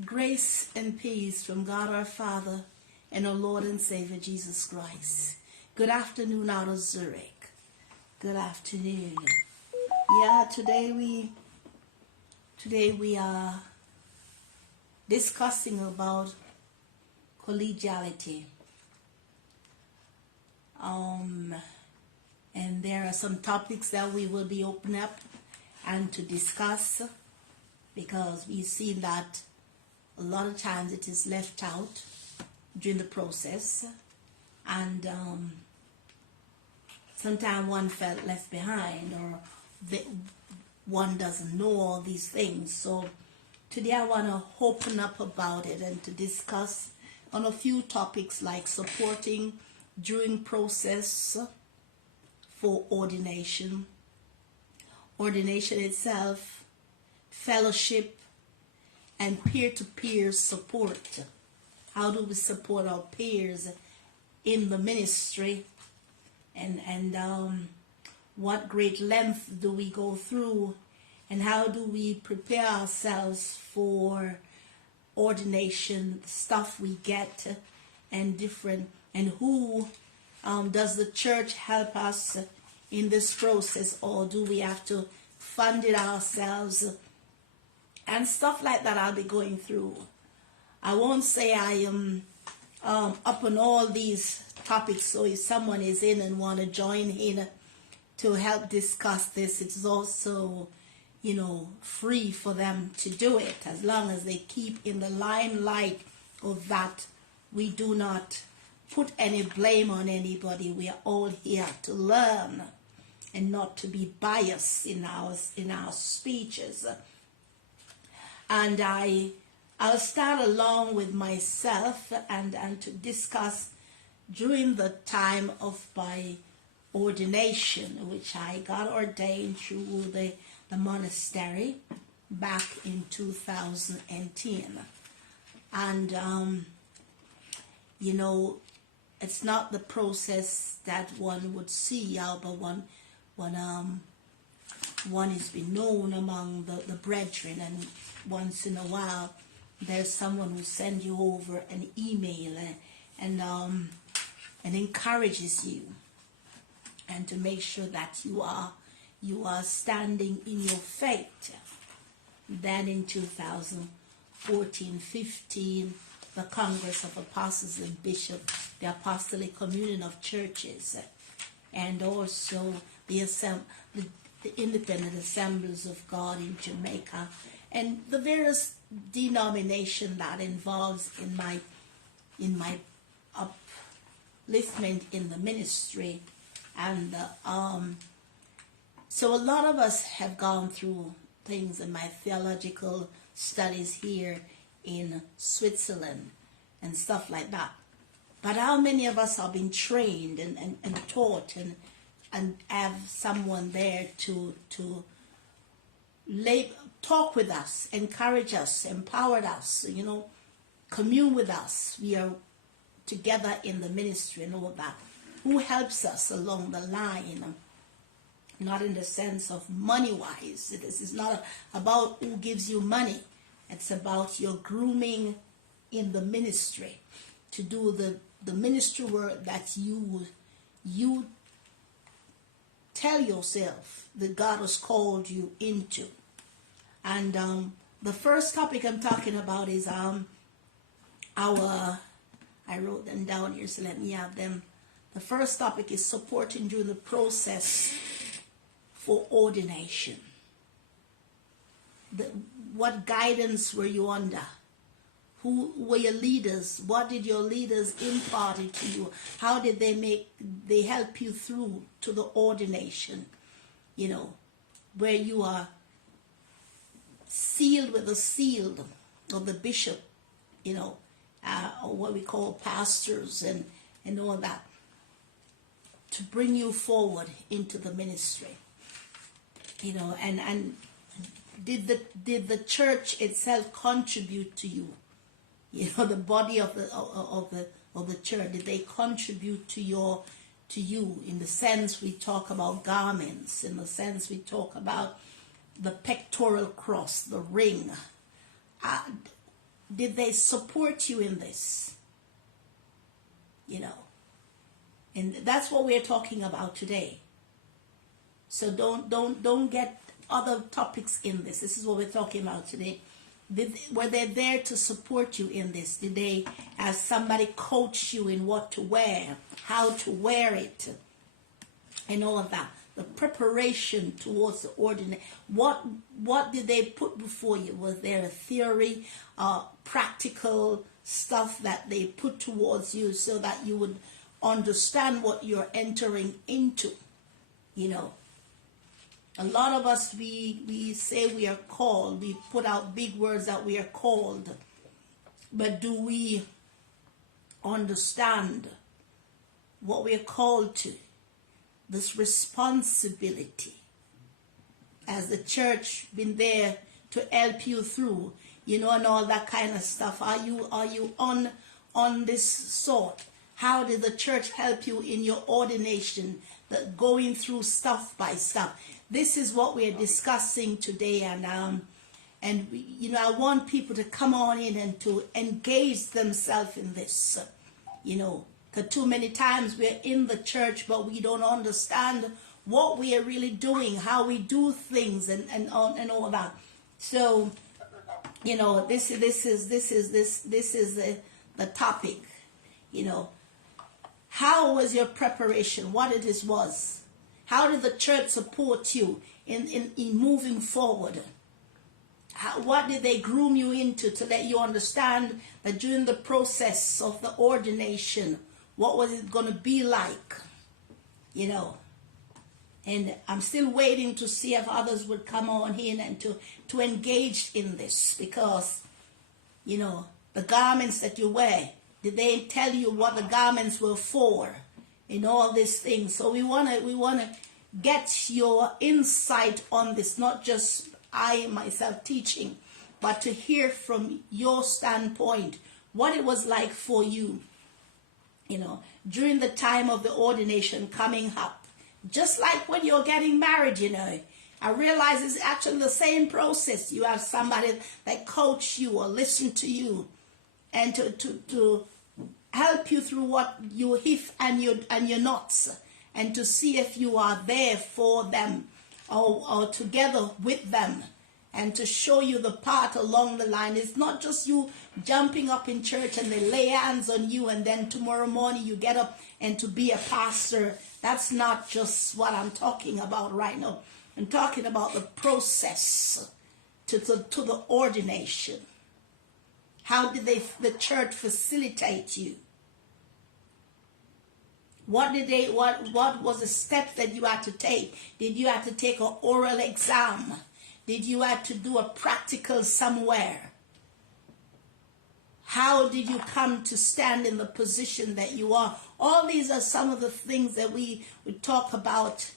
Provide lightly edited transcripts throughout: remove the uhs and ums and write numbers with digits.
Grace and peace from God our Father and our Lord and Savior Jesus Christ. Good afternoon out of Zurich. Good afternoon. Yeah, today we are discussing about collegiality. And there are some topics that we will be opening up and to discuss, because we've seen that a lot of times it is left out during the process, and sometimes one felt left behind, or one doesn't know all these things. So today I want to open up about it and to discuss on a few topics like supporting during process for ordination, ordination itself, fellowship, and peer-to-peer support. How do we support our peers in the ministry, and what great length do we go through, and how do we prepare ourselves for ordination, stuff we get, and who does the church help us in this process, or do we have to fund it ourselves, and stuff like that I'll be going through. I won't say I am up on all these topics, so if someone is in and want to join in to help discuss this, it's also, free for them to do it, as long as they keep in the limelight of that. We do not put any blame on anybody. We are all here to learn and not to be biased in our speeches. And I'll start along with myself and to discuss during the time of my ordination, which I got ordained through the monastery back in 2010. And, it's not the process that one would see, but one is been known among the brethren, and once in a while there's someone who sends you over an email and encourages you, and to make sure that you are standing in your faith. Then in 2014-15, the Congress of Apostles and Bishops, the Apostolic Communion of Churches, and also the Independent Assemblies of God in Jamaica, and the various denomination that involves in my upliftment in the ministry. And so a lot of us have gone through things in my theological studies here in Switzerland and stuff like that. But how many of us have been trained and taught and have someone there to talk with us, encourage us, empower us, commune with us? We are together in the ministry and all that. Who helps us along the line? Not in the sense of money-wise. This is not about who gives you money. It's about your grooming in the ministry to do the ministry work that you tell yourself that God has called you into. And the first topic I'm talking about is I wrote them down here, so let me have them. The first topic is supporting during the process for ordination. What guidance were you under? Who were your leaders? What did your leaders impart to you? How did they help you through to the ordination? Where you are sealed with the seal of the bishop, or what we call pastors and all that, to bring you forward into the ministry. And did the church itself contribute to you? The body of the church, did they contribute to you in the sense we talk about garments, in the sense we talk about the pectoral cross, the ring? did they support you in this? You know, and that's what we're talking about today. So don't get other topics in this. This is what we're talking about today. Were they there to support you in this? Did they have somebody coach you in what to wear, how to wear it, and all of that? The preparation towards the ordination. What did they put before you? Was there a theory, practical stuff that they put towards you so that you would understand what you're entering into? You know, a lot of us, we say we are called. We put out big words that we are called. But do we understand what we are called to? This responsibility. As the church been there to help you through, you know, and all that kind of stuff. Are you on this sort? How did the church help you in your ordination? Going through stuff by stuff. This is what we're discussing today, and you know, I want people to come on in and to engage themselves in this. You know, because too many times we're in the church, but we don't understand what we are really doing, how we do things, and all that. So, you know, this is the topic. You know, how was your preparation? What it was? How did the church support you in moving forward? What did they groom you into to let you understand that during the process of the ordination, what was it going to be like? You know, and I'm still waiting to see if others would come on in and to engage in this, because, you know, the garments that you wear, did they tell you what the garments were for? In all these things. So we want to get your insight on this, not just I myself teaching, but to hear from your standpoint what it was like for you, you know, during the time of the ordination coming up. Just like when you're getting married, you know, I realize it's actually the same process. You have somebody that coach you or listen to you and to help you through what you if and your nots, and to see if you are there for them or together with them, and to show you the path along the line. It's not just you jumping up in church and they lay hands on you and then tomorrow morning you get up and to be a pastor. That's not just what I'm talking about right now. I'm talking about the process to the ordination. How did the church facilitate you? What was the step that you had to take? Did you have to take an oral exam? Did you have to do a practical somewhere? How did you come to stand in the position that you are? All these are some of the things that we would talk about,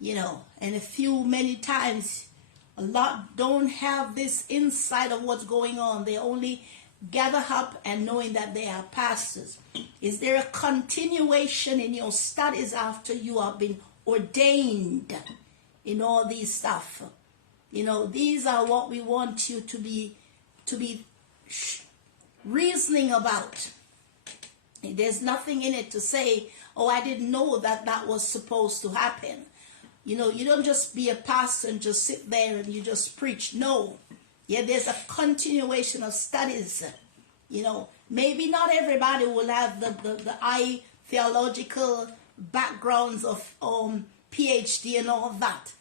you know, and many times a lot don't have this insight of what's going on. They only gather up and knowing that they are pastors. Is there a continuation in your studies after you have been ordained in all these stuff? You know, these are what we want you to be reasoning about. There's nothing in it to say, oh, I didn't know that was supposed to happen. You know, you don't just be a pastor and just sit there and you just preach. No. Yeah, there's a continuation of studies. You know, maybe not everybody will have the high theological backgrounds of PhD and all that.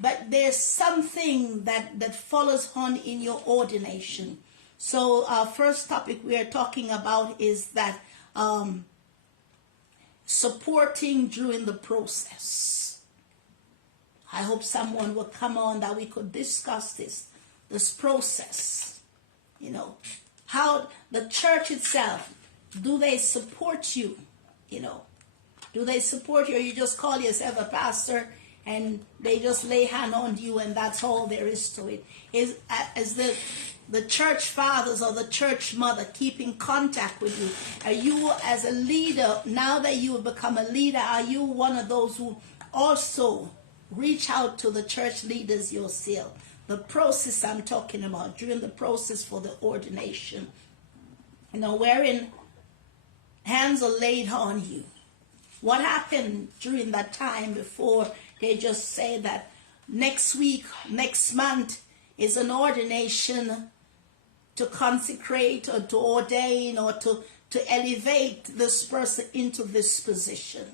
But there's something that follows on in your ordination. So our first topic we are talking about is that supporting during the process. I hope someone will come on that we could discuss this process. You know, how the church itself, do they support you? You know, do they support you, or you just call yourself a pastor and they just lay hand on you and that's all there is to it? Is the church fathers or the church mother keeping contact with you? Are you, as a leader, now that you have become a leader, are you one of those who also reach out to the church leaders yourself, the process I'm talking about, during the process for the ordination, wherein hands are laid on you. What happened during that time before they just say that next week, next month is an ordination to consecrate or to ordain or to elevate this person into this position?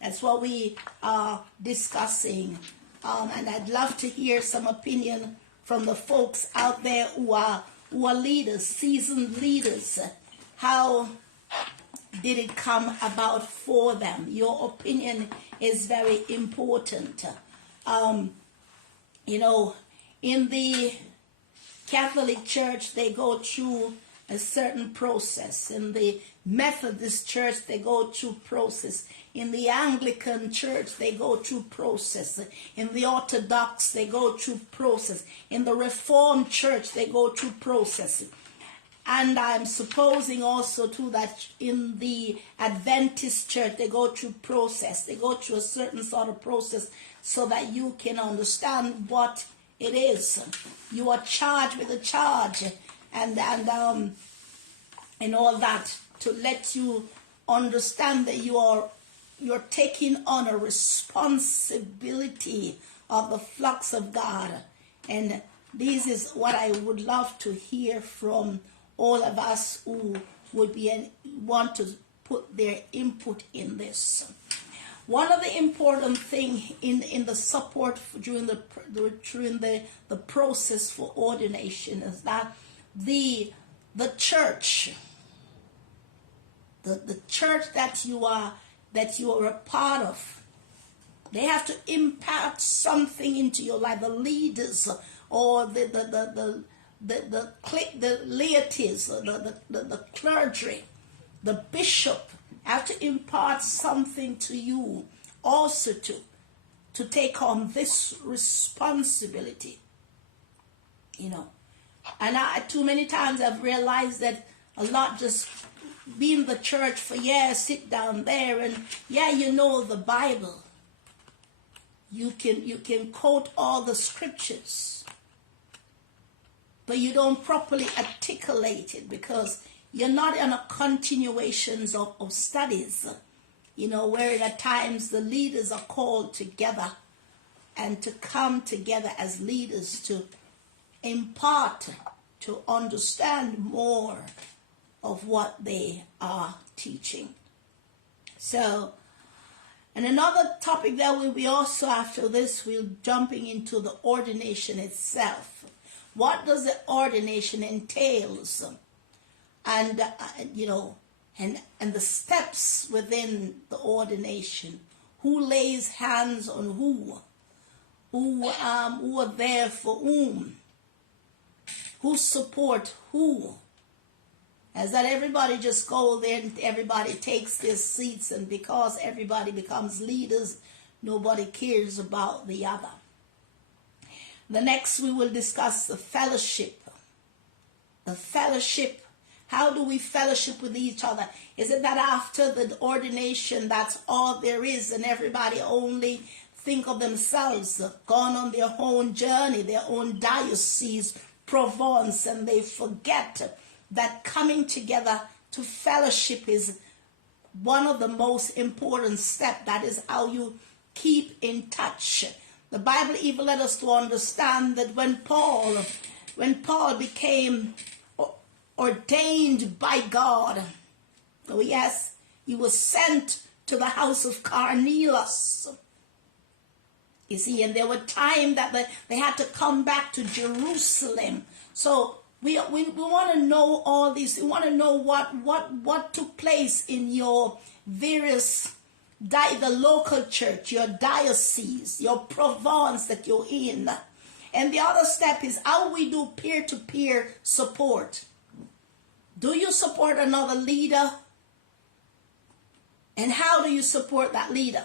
That's what we are discussing. And I'd love to hear some opinion from the folks out there who are leaders, seasoned leaders. How did it come about for them? Your opinion is very important. In the Catholic Church, they go through a certain process. In the Methodist Church, they go through process. In the Anglican Church, they go through process. In the Orthodox, they go through process. In the Reformed Church, they go through process. And I'm supposing also too that in the Adventist Church, they go through process. They go through a certain sort of process so that you can understand what it is. You are charged with a charge and all that, to let you understand that you're taking on a responsibility of the flocks of God. And this is what I would love to hear from all of us who would want to put their input in this. One of the important things in the support during the process for ordination is that the church, the church that you are a part of, they have to impart something into your life. The leaders or the laities, the clergy, the bishop have to impart something to you also to take on this responsibility. And too many times I've realized that a lot just be in the church for years, sit down there and the Bible. You can quote all the scriptures, but you don't properly articulate it because you're not in a continuations of studies, where at times the leaders are called together and to come together as leaders to impart, to understand more of what they are teaching. So, and another topic that will be also after this, we're jumping into the ordination itself. What does the ordination entails? And and the steps within the ordination. Who lays hands on who? Who are there for whom? Who support who? As that everybody just go there and everybody takes their seats, and because everybody becomes leaders, nobody cares about the other. The next we will discuss the fellowship. The fellowship. How do we fellowship with each other? Is it that after the ordination, that's all there is, and everybody only think of themselves, gone on their own journey, their own diocese, Provence, and they forget that coming together to fellowship is one of the most important steps. That is how you keep in touch. The Bible even let us to understand that when Paul became ordained by God, so yes, he was sent to the house of Cornelius. You see, and there were times that they had to come back to Jerusalem. So we want to know all these. We want to know what took place in your various, the local church, your diocese, your province that you're in. And the other step is how we do peer-to-peer support. Do you support another leader? And how do you support that leader?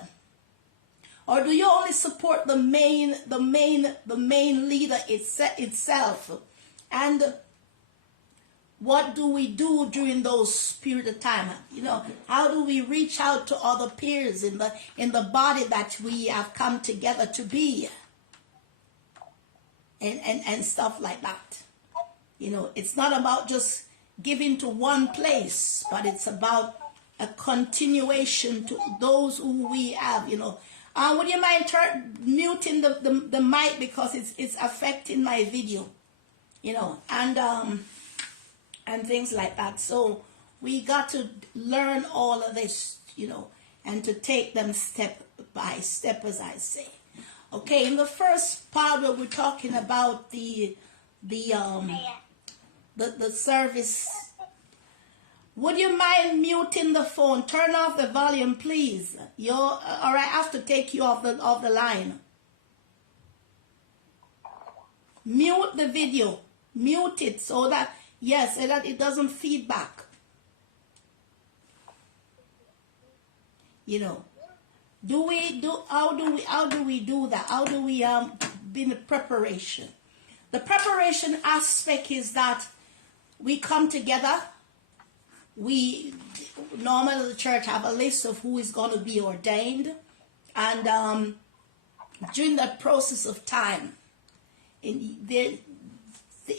Or do you only support the main leader itself? And what do we do during those period of time? How do we reach out to other peers in the body that we have come together to be? and stuff like that. You know, it's not about just giving to one place, but it's about a continuation to those who we have, you know. Would you mind muting the mic, because it's affecting my video, you know, and things like that. So we got to learn all of this, you know, and to take them step by step, as I say. Okay, in the first part where we're talking about the service, would you mind muting the phone? Turn off the volume, please. Or I have to take you off the line. Mute the video. Mute it so that, yes, so that it doesn't feedback. You know. How do we do that? How do we be in the preparation? The preparation aspect is that we come together. We normally the church have a list of who is going to be ordained, and during that process of time, the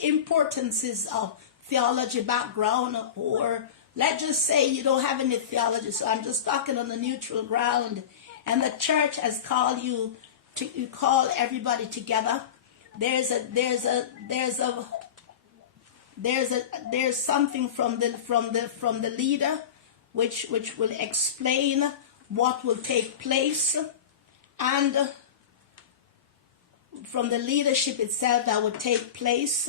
importance is of theology background, or let's just say you don't have any theology, so I'm just talking on the neutral ground, and the church has called you to call everybody together. There's something from the leader which will explain what will take place, and from the leadership itself that will take place,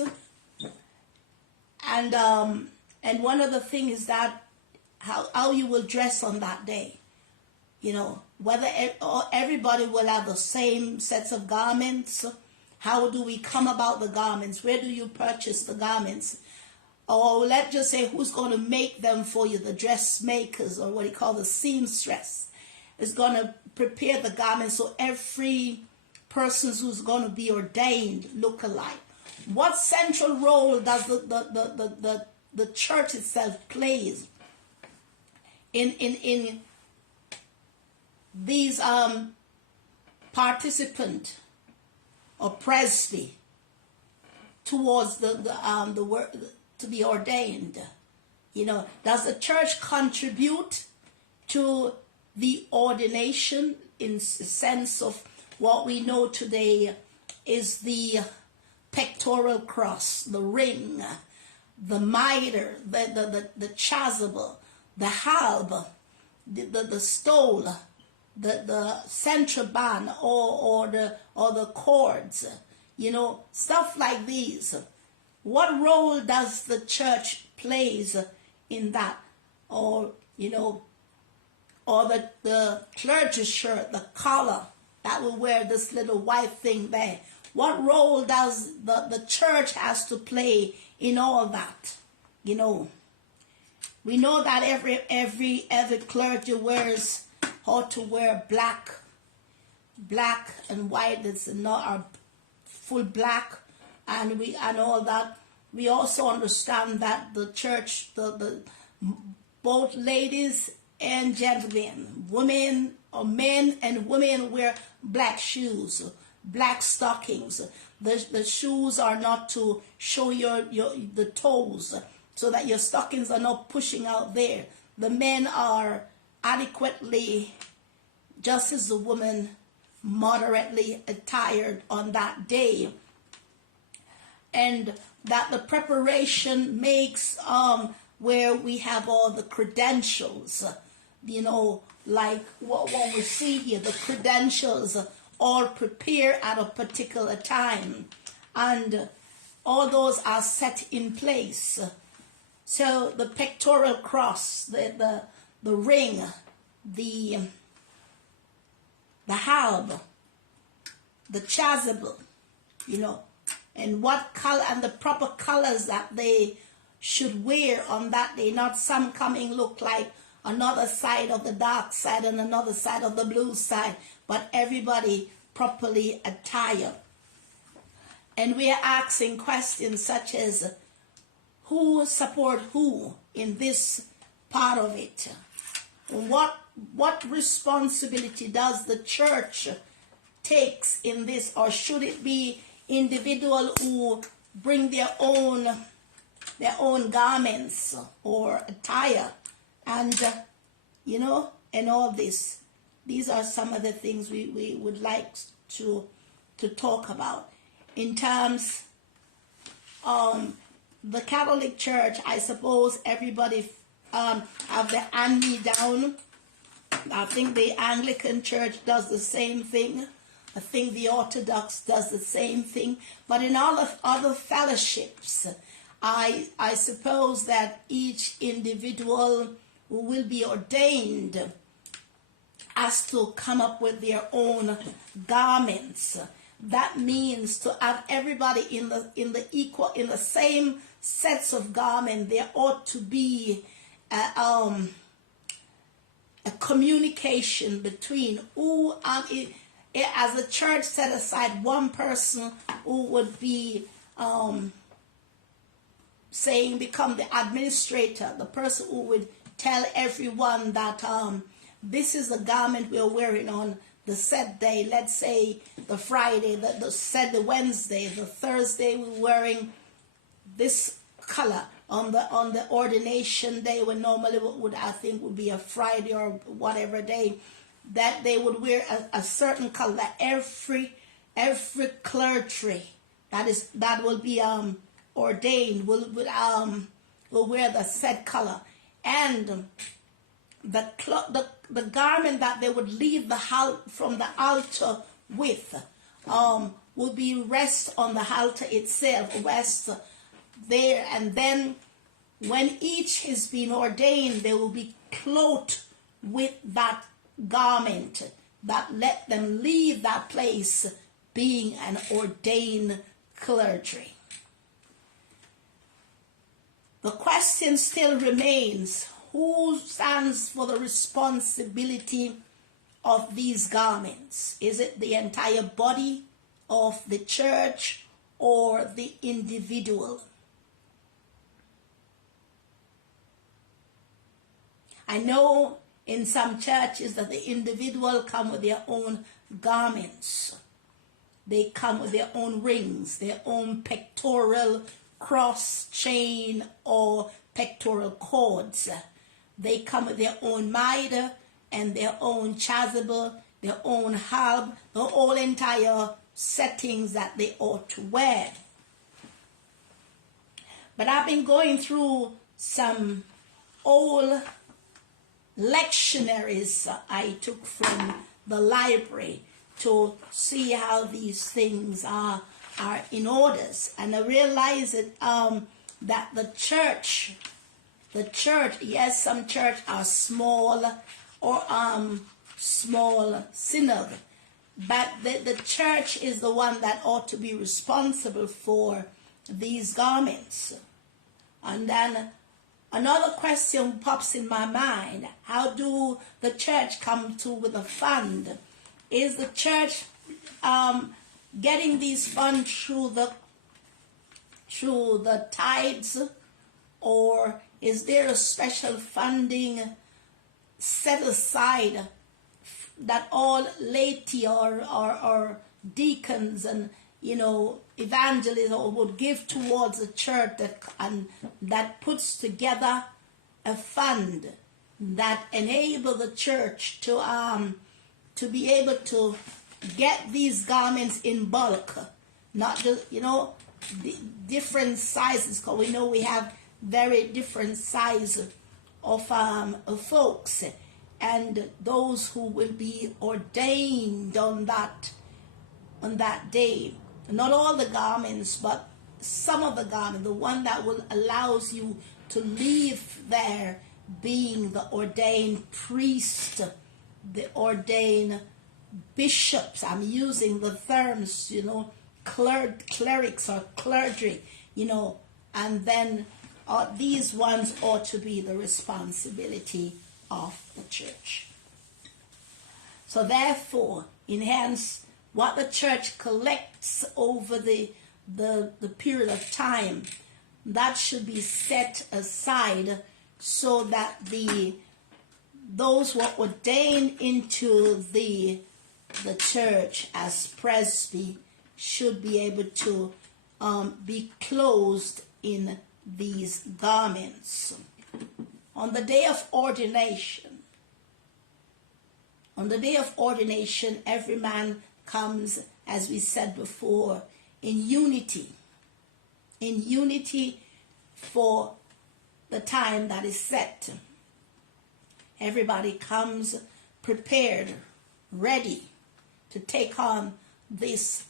and one of the things is that how you will dress on that day, you know, whether everybody will have the same sets of garments. How do we come about the garments? Where do you purchase the garments? Or let's just say who's going to make them for you, the dressmakers, or what you call the seamstress, is going to prepare the garments so every person who's going to be ordained look alike. What central role does the church itself plays in these participant or presby towards the work to be ordained? You know, does the church contribute to the ordination in the sense of what we know today is the pectoral cross, the ring, the mitre, the chasuble, the halb, the stole, the central band, or the cords, you know, stuff like these. What role does the church plays in that? Or, you know, or the clergy shirt, the collar that will wear this little white thing there. What role does the church has to play in all that? You know, we know that every clergy wears, ought to wear black and white. It's not our full black, and all that. We also understand that the church, the both ladies and gentlemen, women or men and women wear black shoes, black stockings. The shoes are not to show the toes, so that your stockings are not pushing out there. The men are adequately, just as the woman, moderately attired on that day. And that the preparation makes where we have all the credentials, you know, like what we see here, the credentials all prepare at a particular time, and all those are set in place. So the pectoral cross, the ring, the halb, the chasuble, you know, and what color and the proper colors that they should wear on that day. Not some coming look like another side of the dark side and another side of the blue side, but everybody properly attired. And we are asking questions such as, who support who in this part of it? What responsibility does the church takes in this, or should it be individual who bring their own garments or attire, and and all this. These are some of the things we would like to talk about. In terms the Catholic Church, I suppose everybody have the hand-me-down. I think the Anglican Church does the same thing. I think the Orthodox does the same thing. But in all of other fellowships, I suppose that each individual who will be ordained has to come up with their own garments. That means to have everybody in the same sets of garment. There ought to be a communication between who, as a church, set aside one person who would be become the administrator, the person who would tell everyone that this is the garment we're wearing on the set day. Let's say the Friday, the Wednesday, the Thursday, we're wearing this color. On the ordination day, when normally would be a Friday or whatever day, that they would wear a certain color. That every clergy that will be ordained will wear the said color, and the garment that they would leave from the altar with will be rest on the altar itself, rest there. And then when each has been ordained, they will be clothed with that garment that let them leave that place being an ordained clergy. The question still remains: who stands for the responsibility of these garments? Is it the entire body of the church or the individual? I know in some churches that the individual come with their own garments. They come with their own rings, their own pectoral cross, chain, or pectoral cords. They come with their own mitre and their own chasuble, their own halb, the whole entire settings that they ought to wear. But I've been going through some old lectionaries I took from the library to see how these things are in orders, and I realized that the church, yes, some church are small or small synod, but the church is the one that ought to be responsible for these garments. And then another question pops in my mind: how do the church come to with a fund? Is the church getting these funds through the tithes, or is there a special funding set aside that all laity or deacons and evangelists would give towards the church, that puts together a fund that enable the church to be able to get these garments in bulk, not just different sizes, because we know we have very different sizes of folks, and those who will be ordained on that day. Not all the garments, but some of the garments, the one that will allows you to live there, being the ordained priest, the ordained bishops. I'm using the terms, clerics or clergy, and then these ones ought to be the responsibility of the church. So therefore, hence, what the church collects over the period of time, that should be set aside so that those who are ordained into the church as presby should be able to be clothed in these garments. On the day of ordination, every man comes, as we said before, in unity for the time that is set. Everybody comes prepared, ready to take on this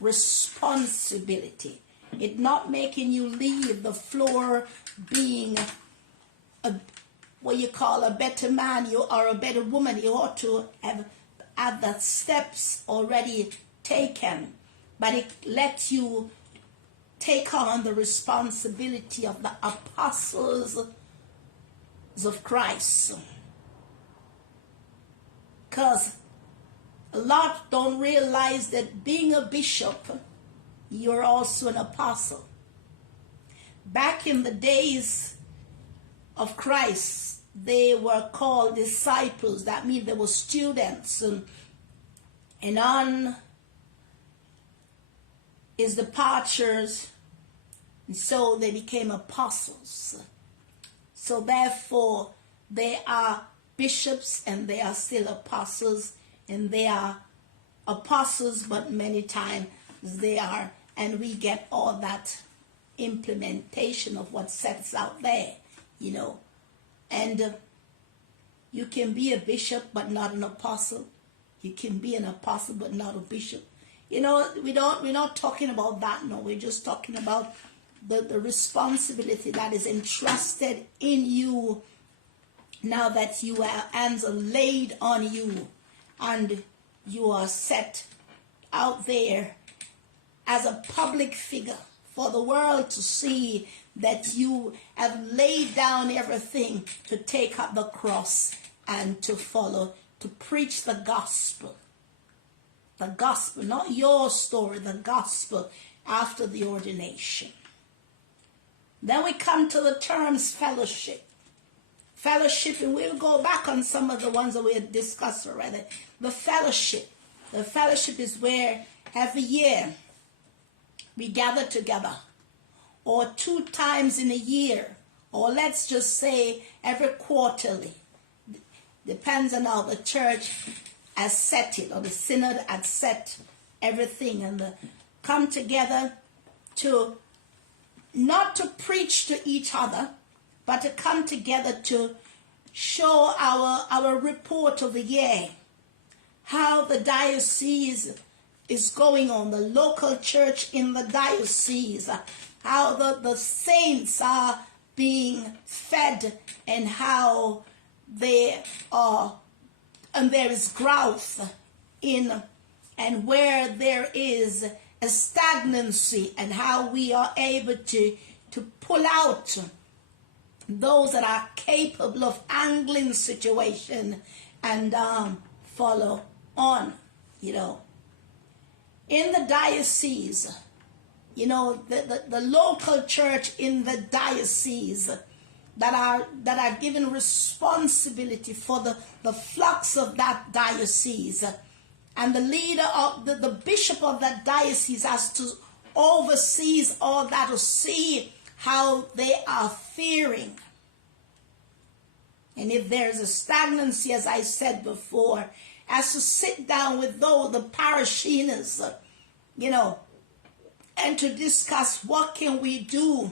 responsibility. It not making you leave the floor being what you call a better man, you are a better woman. You ought to have the steps already taken, but it lets you take on the responsibility of the apostles of Christ. Because a lot don't realize that being a bishop, you're also an apostle. Back in the days of Christ, they were called disciples. That means they were students. And on his departures, and so they became apostles. So therefore, they are bishops and they are still apostles, and they are apostles, but many times they are, and we get all that implementation of what sets out there, you know. And you can be a bishop but not an apostle. You can be an apostle but not a bishop. You know, we're not talking about that, no. We're just talking about the responsibility that is entrusted in you now that your hands are laid on you and you are set out there as a public figure for the world to see that you have laid down everything to take up the cross and to follow, to preach the gospel. The gospel, not your story, the gospel after the ordination. Then we come to the terms fellowship. Fellowship, and we'll go back on some of the ones that we had discussed already. The fellowship. The fellowship is where every year we gather together, or 2 times in a year, or let's just say every quarterly. Depends on how the church has set it, or the synod has set everything, and come together to not to preach to each other, but to come together to show our report of the year, how the diocese is going on, the local church in the diocese, how the saints are being fed, and how they are, and there is growth in, and where there is a stagnancy, and how we are able to pull out those that are capable of handling situation and follow on, you know. In the diocese, you know, the local church in the diocese that are given responsibility for the flocks of that diocese, and the leader of the bishop of that diocese has to oversee all that, to see how they are faring. And if there's a stagnancy, as I said before, has to sit down with the parishioners, you know, and to discuss what can we do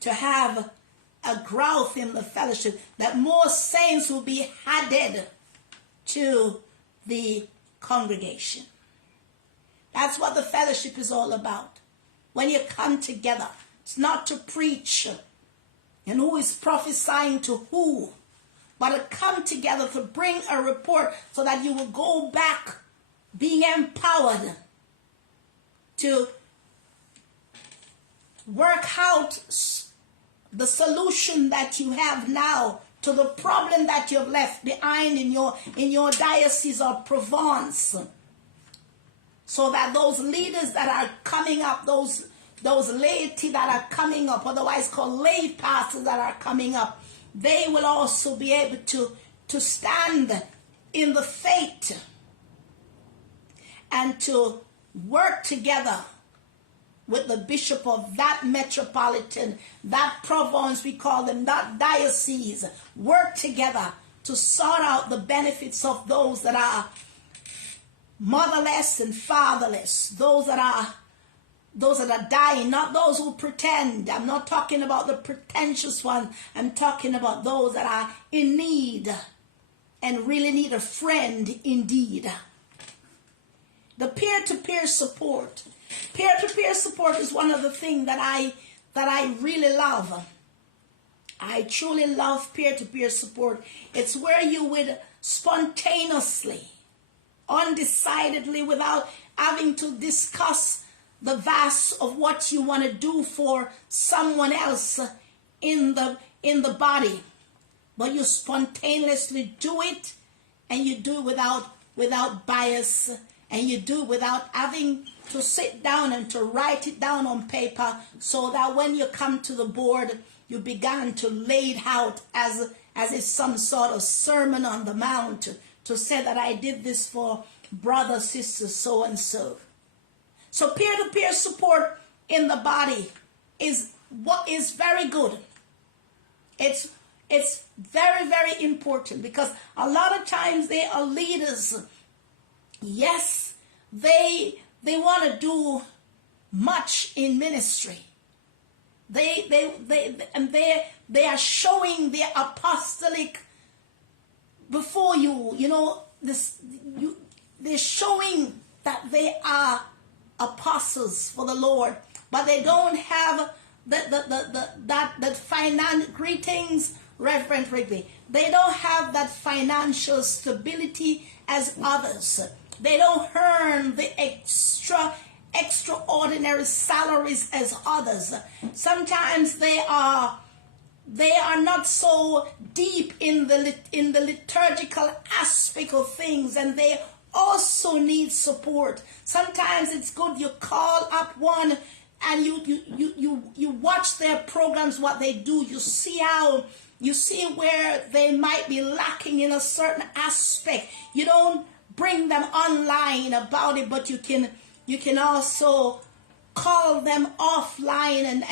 to have a growth in the fellowship, that more saints will be added to the congregation. That's what the fellowship is all about. When you come together, it's not to preach and who is prophesying to who, but to come together to bring a report so that you will go back being empowered to work out the solution that you have now to the problem that you have left behind in your diocese of Provence, so that those leaders that are coming up, those laity that are coming up, otherwise called lay pastors that are coming up, they will also be able to stand in the faith and to work together with the bishop of that metropolitan, that province, we call them, that diocese, work together to sort out the benefits of those that are motherless and fatherless, those that are dying, not those who pretend. I'm not talking about the pretentious ones. I'm talking about those that are in need and really need a friend indeed. The peer-to-peer support. Peer-to-peer support is one of the things that I really love. I truly love peer-to-peer support. It's where you would spontaneously, undecidedly, without having to discuss the vast of what you want to do for someone else in the body, but you spontaneously do it, and you do it without bias, and you do it without having to sit down and to write it down on paper, so that when you come to the board, you began to lay it out as if some sort of sermon on the mount to say that I did this for brother, sister, so and so. So peer-to-peer support in the body is what is very good. It's very, very important, because a lot of times they are leaders. Yes, they want to do much in ministry. They are showing their apostolic before you. You know this. They're showing that they are apostles for the Lord, but they don't have that finance. Greetings, Reverend Rigby. They don't have that financial stability as others. They don't earn the extraordinary salaries as others. Sometimes they are not so deep in the liturgical aspect of things, and they also need support. Sometimes it's good you call up one and you watch their programs, what they do. You see where they might be lacking in a certain aspect. You don't bring them online about it, but you can also call them offline and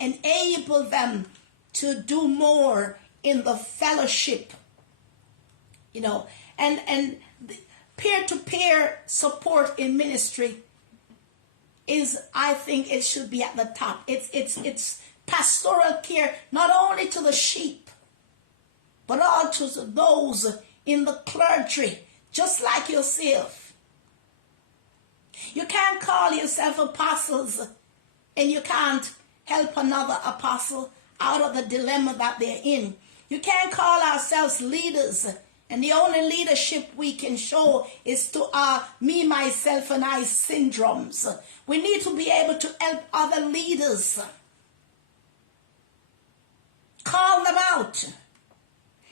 enable them to do more in the fellowship. You know, and peer-to-peer support in ministry is, I think it should be at the top. It's pastoral care, not only to the sheep, but also to those in the clergy, just like yourself. You can't call yourself apostles and you can't help another apostle out of the dilemma that they're in. You can't call ourselves leaders, and the only leadership we can show is to our me, myself, and I syndromes. We need to be able to help other leaders. Call them out.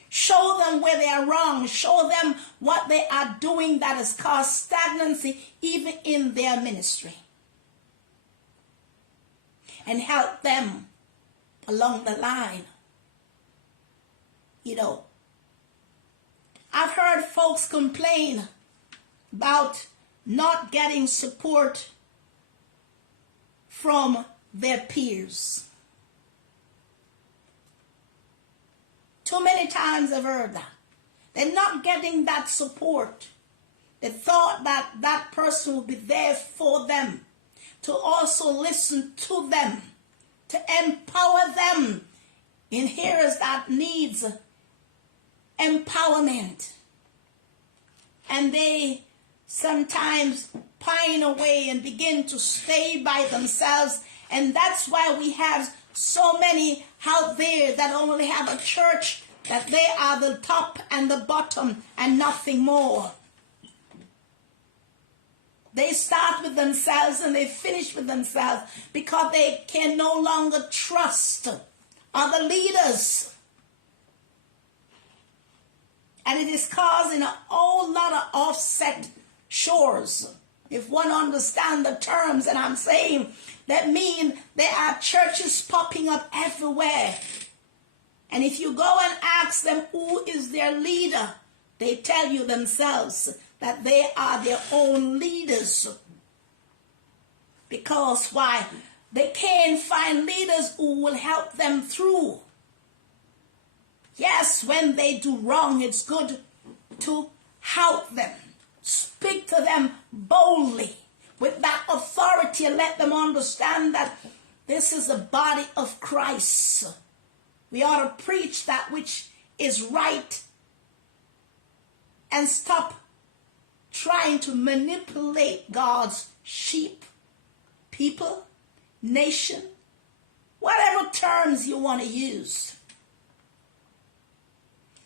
Show them where they are wrong. Show them what they are doing that has caused stagnancy even in their ministry. And help them along the line. You know, I've heard folks complain about not getting support from their peers. Too many times I've heard that. They're not getting that support. They thought that that person would be there for them, to also listen to them, to empower them in areas that needs empowerment. And they sometimes pine away and begin to stay by themselves. And that's why we have so many out there that only have a church that they are the top and the bottom and nothing more. They start with themselves and they finish with themselves because they can no longer trust other leaders. And it is causing a whole lot of offset shores. If one understands the terms, and I'm saying that mean there are churches popping up everywhere. And if you go and ask them who is their leader, they tell you themselves. that they are their own leaders. Because why? They can't find leaders who will help them through. Yes, when they do wrong, it's good to help them. Speak to them boldly with that authority and let them understand that this is the body of Christ. We ought to preach that which is right and stop trying to manipulate God's sheep, people, nation, whatever terms you want to use.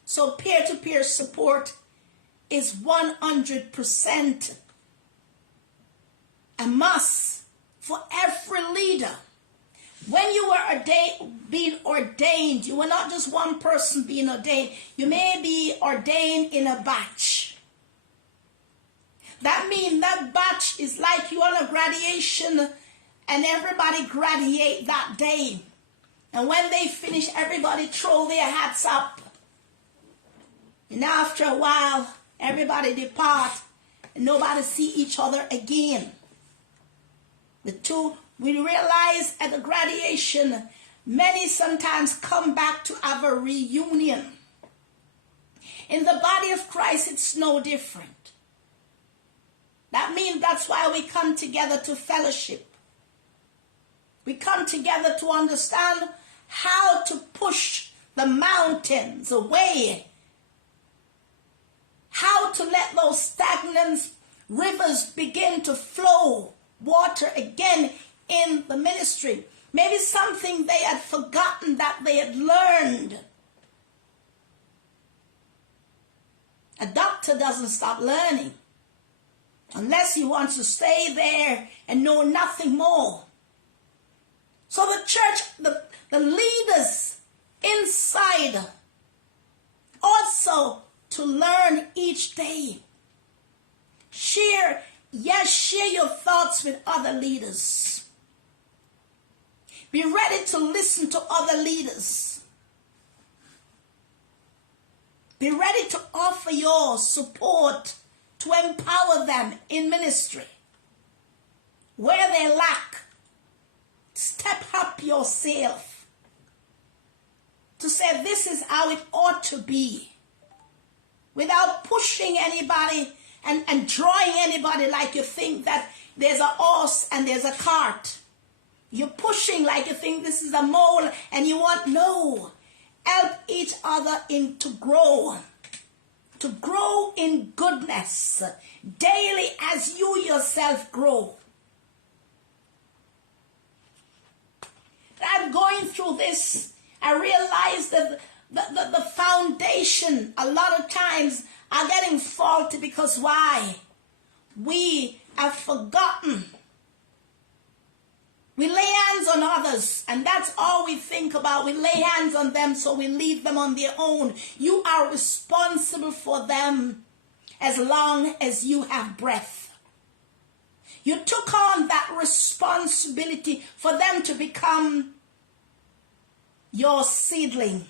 So peer-to-peer support is 100% a must for every leader. When you were being ordained, you were not just one person being ordained. You may be ordained in a batch. That means that batch is like you on a graduation and everybody graduate that day. And when they finish, everybody throw their hats up. And after a while, everybody depart and nobody see each other again. We realize at the graduation, many sometimes come back to have a reunion. In the body of Christ, it's no different. That means that's why we come together to fellowship. We come together to understand how to push the mountains away. How to let those stagnant rivers begin to flow water again in the ministry. Maybe something they had forgotten that they had learned. A doctor doesn't stop learning unless he wants to stay there and know nothing more. So the church, the leaders inside also to learn each day. Share your thoughts with other leaders. Be ready to listen to other leaders. Be ready to offer your support to empower them in ministry. Where they lack, step up yourself to say this is how it ought to be, without pushing anybody and drawing anybody like you think that there's a horse and there's a cart. You're pushing like you think this is a mole and you want, no. Help each other to grow in goodness daily as you yourself grow. I'm going through this. I realize that the foundation a lot of times are getting faulty because why? We have forgotten. We lay hands on others and that's all we think about. We lay hands on them so we leave them on their own. You are responsible for them as long as you have breath. You took on that responsibility for them to become your seedling.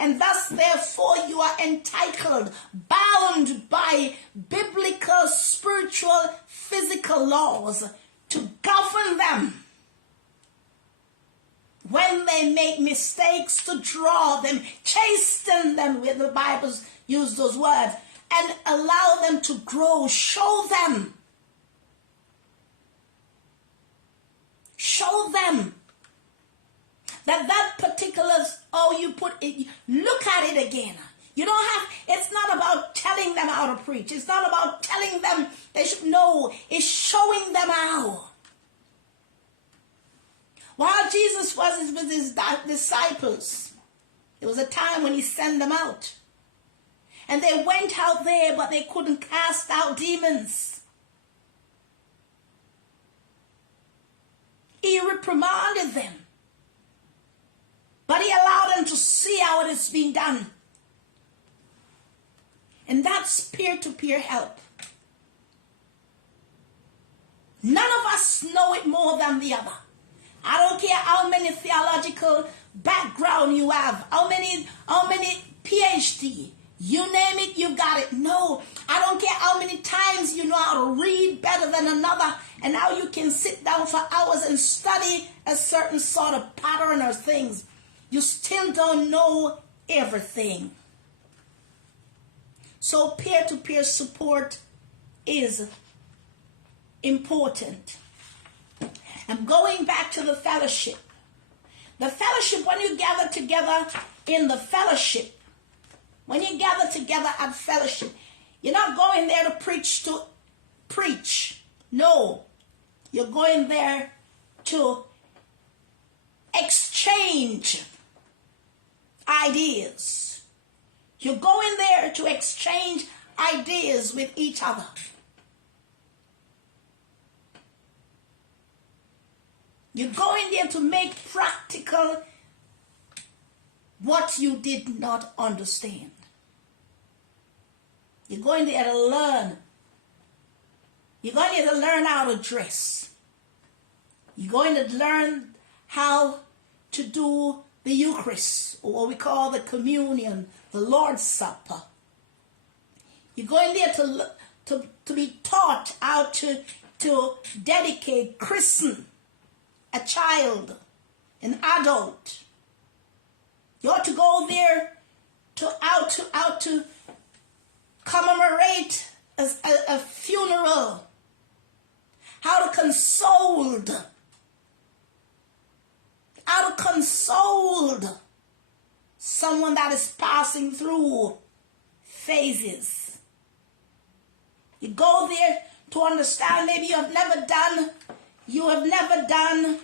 And thus, therefore, you are entitled, bound by biblical, spiritual, physical laws to govern them. When they make mistakes, to draw them, chasten them, where the Bible uses those words, and allow them to grow. Show them. Show them that particular, you put it, look at it again. You don't have, it's not about telling them how to preach. It's not about telling them they should know. It's showing them how. While Jesus was with his disciples, there was a time when he sent them out. And they went out there, but they couldn't cast out demons. He reprimanded them. But he allowed them to see how it is being done. And that's peer-to-peer help. None of us know it more than the other. I don't care how many theological background you have, how many PhD. You name it, you got it. No, I don't care how many times you know how to read better than another, and how you can sit down for hours and study a certain sort of pattern or things. You still don't know everything. So peer-to-peer support is important. I'm going back to the fellowship. The fellowship, when you gather together in the fellowship, when you gather together at fellowship, you're not going there to preach. No, you're going there to exchange ideas. You're going there to exchange ideas with each other. You're going there to make practical what you did not understand. You're going there to learn. You're going there to learn how to dress. You're going to learn how to do the Eucharist, or what we call the communion, the Lord's Supper. You're going there to be taught how to dedicate, christen a child, an adult. You ought to go there to how to commemorate a funeral, how to console someone that is passing through phases. You go there to understand. Maybe you have never done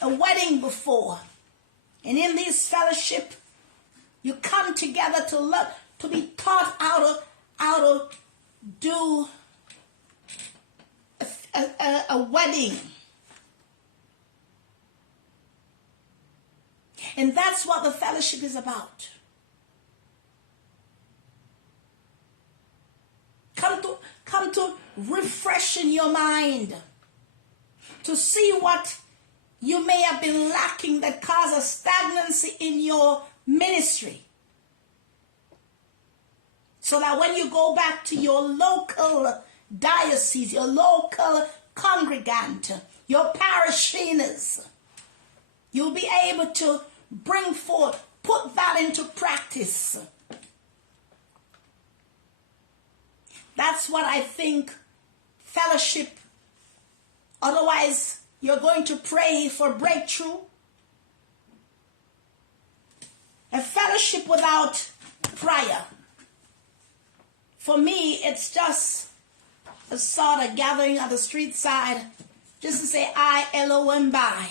a wedding before, and in this fellowship you come together to be taught how to do a wedding. And that's what the fellowship is about. Come to refreshing your mind, to see what you may have been lacking that causes stagnancy in your ministry. So that when you go back to your local diocese, your local congregant, your parishioners, you'll be able to bring forth, put that into practice. That's what I think fellowship, otherwise you're going to pray for breakthrough. A fellowship without prayer, for me, it's just a sort of gathering at the street side, just to say, I, Elohim, by.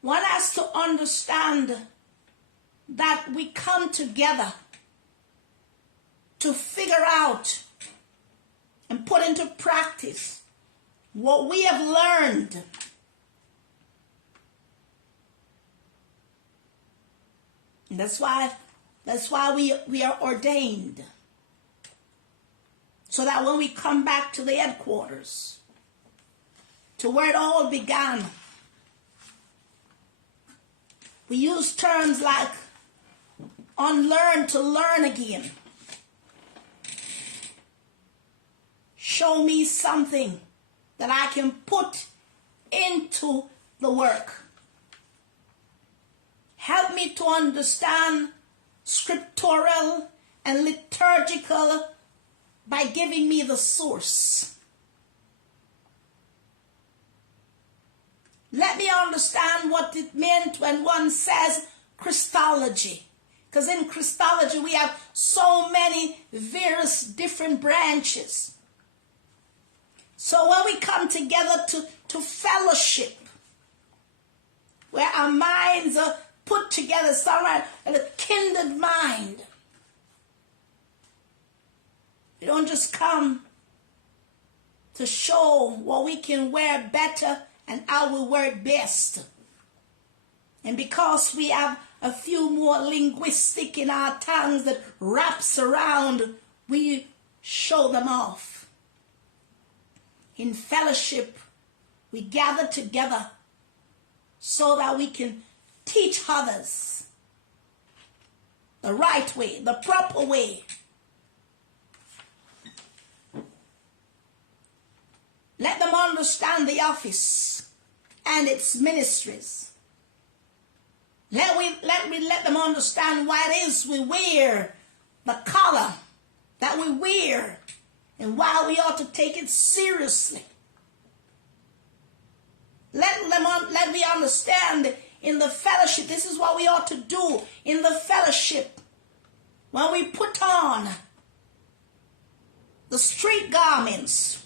One has to understand that we come together to figure out and put into practice what we have learned. And that's why we are ordained. So that when we come back to the headquarters, to where it all began, we use terms like unlearn to learn again. Show me something that I can put into the work. Help me to understand scriptural and liturgical by giving me the source. Let me understand what it meant when one says Christology. Because in Christology we have so many various different branches. So when we come together to fellowship, where our minds are put together somewhere in a kindred mind, we don't just come to show what we can wear better and how we wear it best. And because we have a few more linguistic in our tongues that wraps around, we show them off. In fellowship, we gather together so that we can teach others the right way, the proper way. Let them understand the office and its ministries. Let them understand why it is we wear the collar that we wear and why we ought to take it seriously. Let me understand in the fellowship, this is what we ought to do in the fellowship. When we put on the street garments,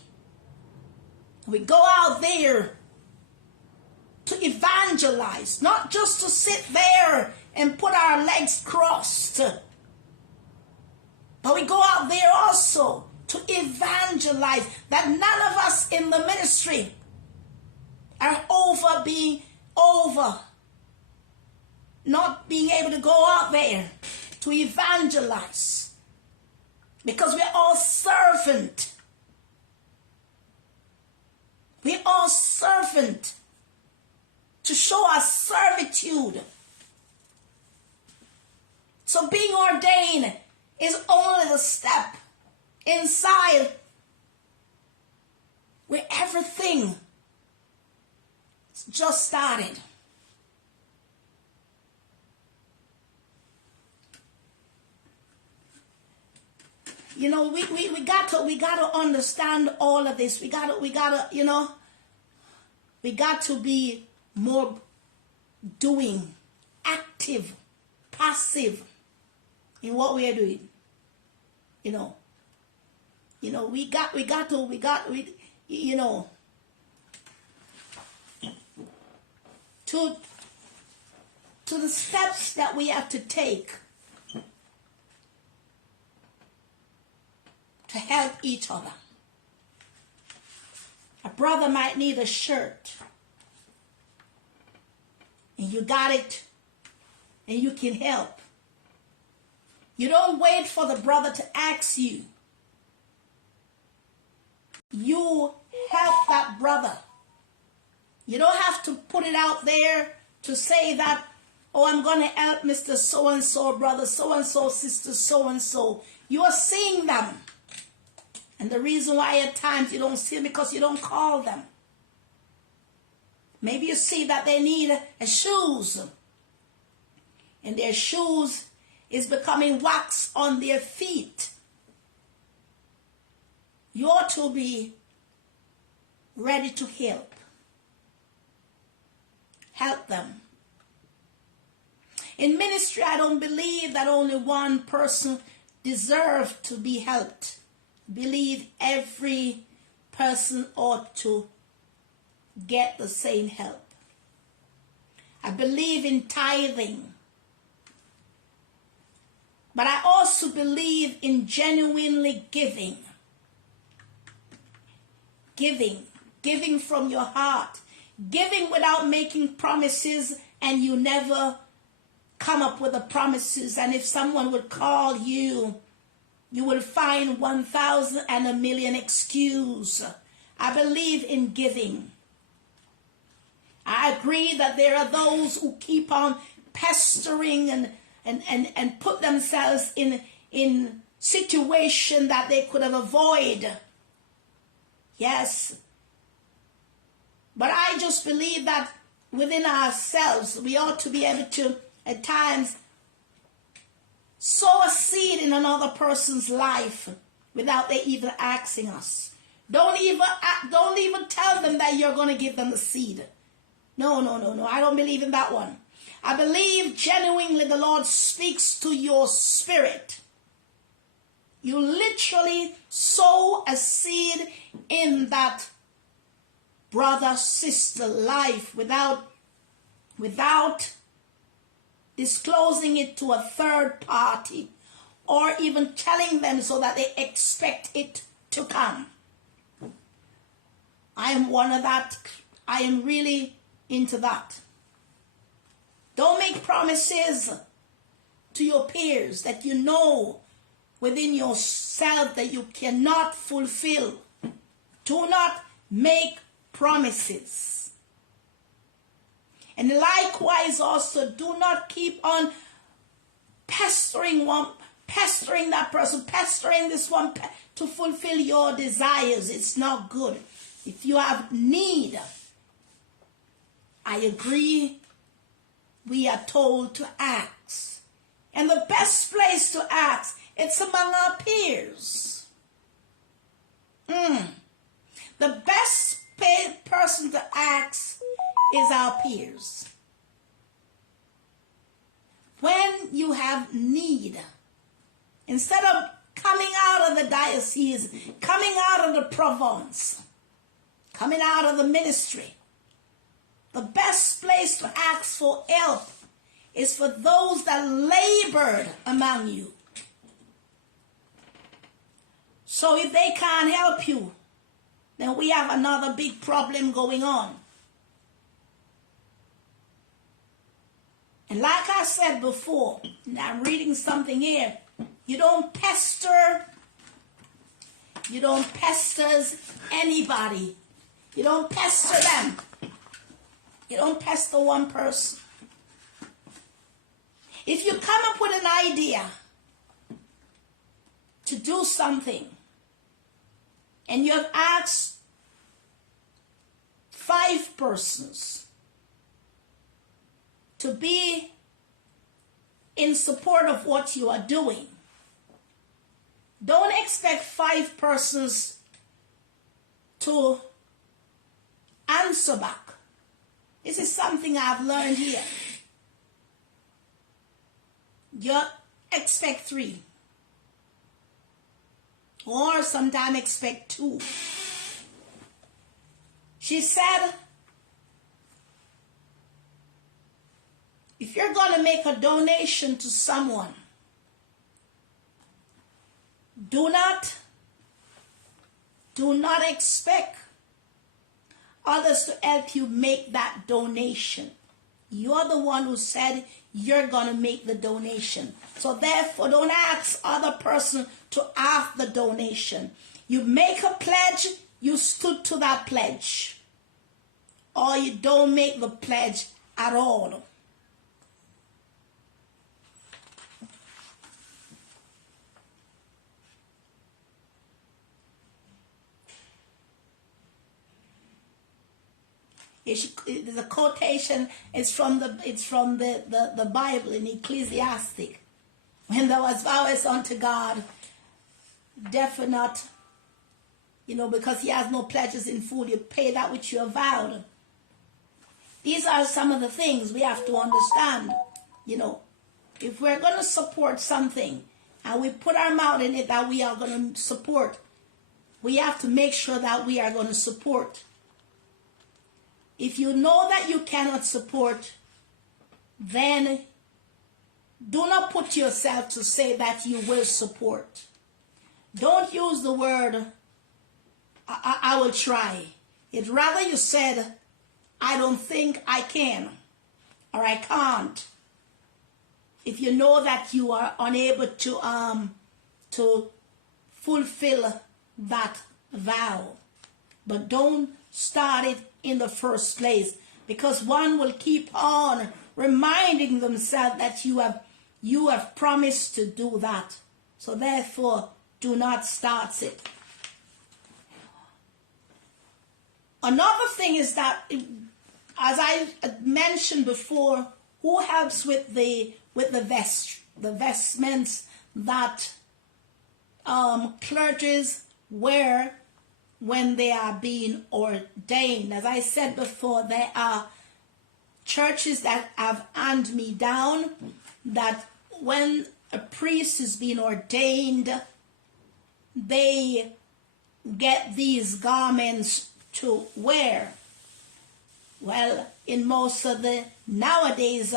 we go out there to evangelize, not just to sit there and put our legs crossed, but we go out there also to evangelize, that none of us in the ministry are not being able to go out there to evangelize, because we're all servant. We're all servant to show our servitude. So being ordained is only the step inside where everything just started. You know, we got to understand all of this. We got to be more doing, active, passive in what we are doing. To the steps that we have to take to help each other. A brother might need a shirt, and you got it, and you can help. You don't wait for the brother to ask you. You help that brother. You don't have to put it out there to say that, oh, I'm going to help Mr. So-and-so, brother so-and-so, sister so-and-so. You are seeing them. And the reason why at times you don't see them because you don't call them. Maybe you see that they need a shoes. And their shoes is becoming wax on their feet. You ought to be ready to help. Help them. In ministry, I don't believe that only one person deserves to be helped. I believe every person ought to get the same help. I believe in tithing. But I also believe in genuinely giving. Giving from your heart. Giving without making promises, and you never come up with the promises. And if someone would call you, you will find 1,000 and a million excuses. I believe in giving. I agree that there are those who keep on pestering and put themselves in situation that they could have avoided. Yes. But I just believe that within ourselves, we ought to be able to, at times, sow a seed in another person's life without they even asking us. Don't even tell them that you're going to give them the seed. No. I don't believe in that one. I believe genuinely the Lord speaks to your spirit. You literally sow a seed in that brother, sister life without disclosing it to a third party or even telling them so that they expect it to come. I am one of that. I am really into that. Don't make promises to your peers that you know within yourself that you cannot fulfill. Do not make promises. And likewise also, do not keep on pestering that person, pestering this one to fulfill your desires. It's not good. If you have need, I agree, we are told to ask. And the best place to ask, it's among our peers. The best person to ask is our peers. When you have need, instead of coming out of the diocese, coming out of the province, coming out of the ministry, the best place to ask for help is for those that labored among you. So if they can't help you, then we have another big problem going on. And like I said before, and I'm reading something here, you don't pester anybody. You don't pester them. You don't pester one person. If you come up with an idea to do something, and you have asked 5 persons to be in support of what you are doing, don't expect 5 persons to answer back. This is something I've learned here. You expect 3. Or sometimes expect 2. She said, if you're going to make a donation to someone, do not expect others to help you make that donation. You're the one who said you're going to make the donation. So therefore, don't ask other person to ask the donation. You make a pledge, you stood to that pledge. Or you don't make the pledge at all. The quotation is from the Bible in Ecclesiastic. When thou hast vowest unto God, definite, because he has no pledges in full, you pay that which you have vowed. These are some of the things we have to understand. If we're going to support something and we put our mouth in it that we are going to support, we have to make sure that we are going to support. If you know that you cannot support, then do not put yourself to say that you will support. Don't use the word, I will try. It's rather you said, I don't think I can, or I can't. If you know that you are unable to fulfill that vow, but don't start it in the first place, because one will keep on reminding themselves that you have promised to do that. So therefore, do not start it. Another thing is that, as I mentioned before, who helps with the vestments that clergies wear when they are being ordained? As I said before, there are churches that have hand-me-down, that when a priest is being ordained, they get these garments to wear. Well, in most of the nowadays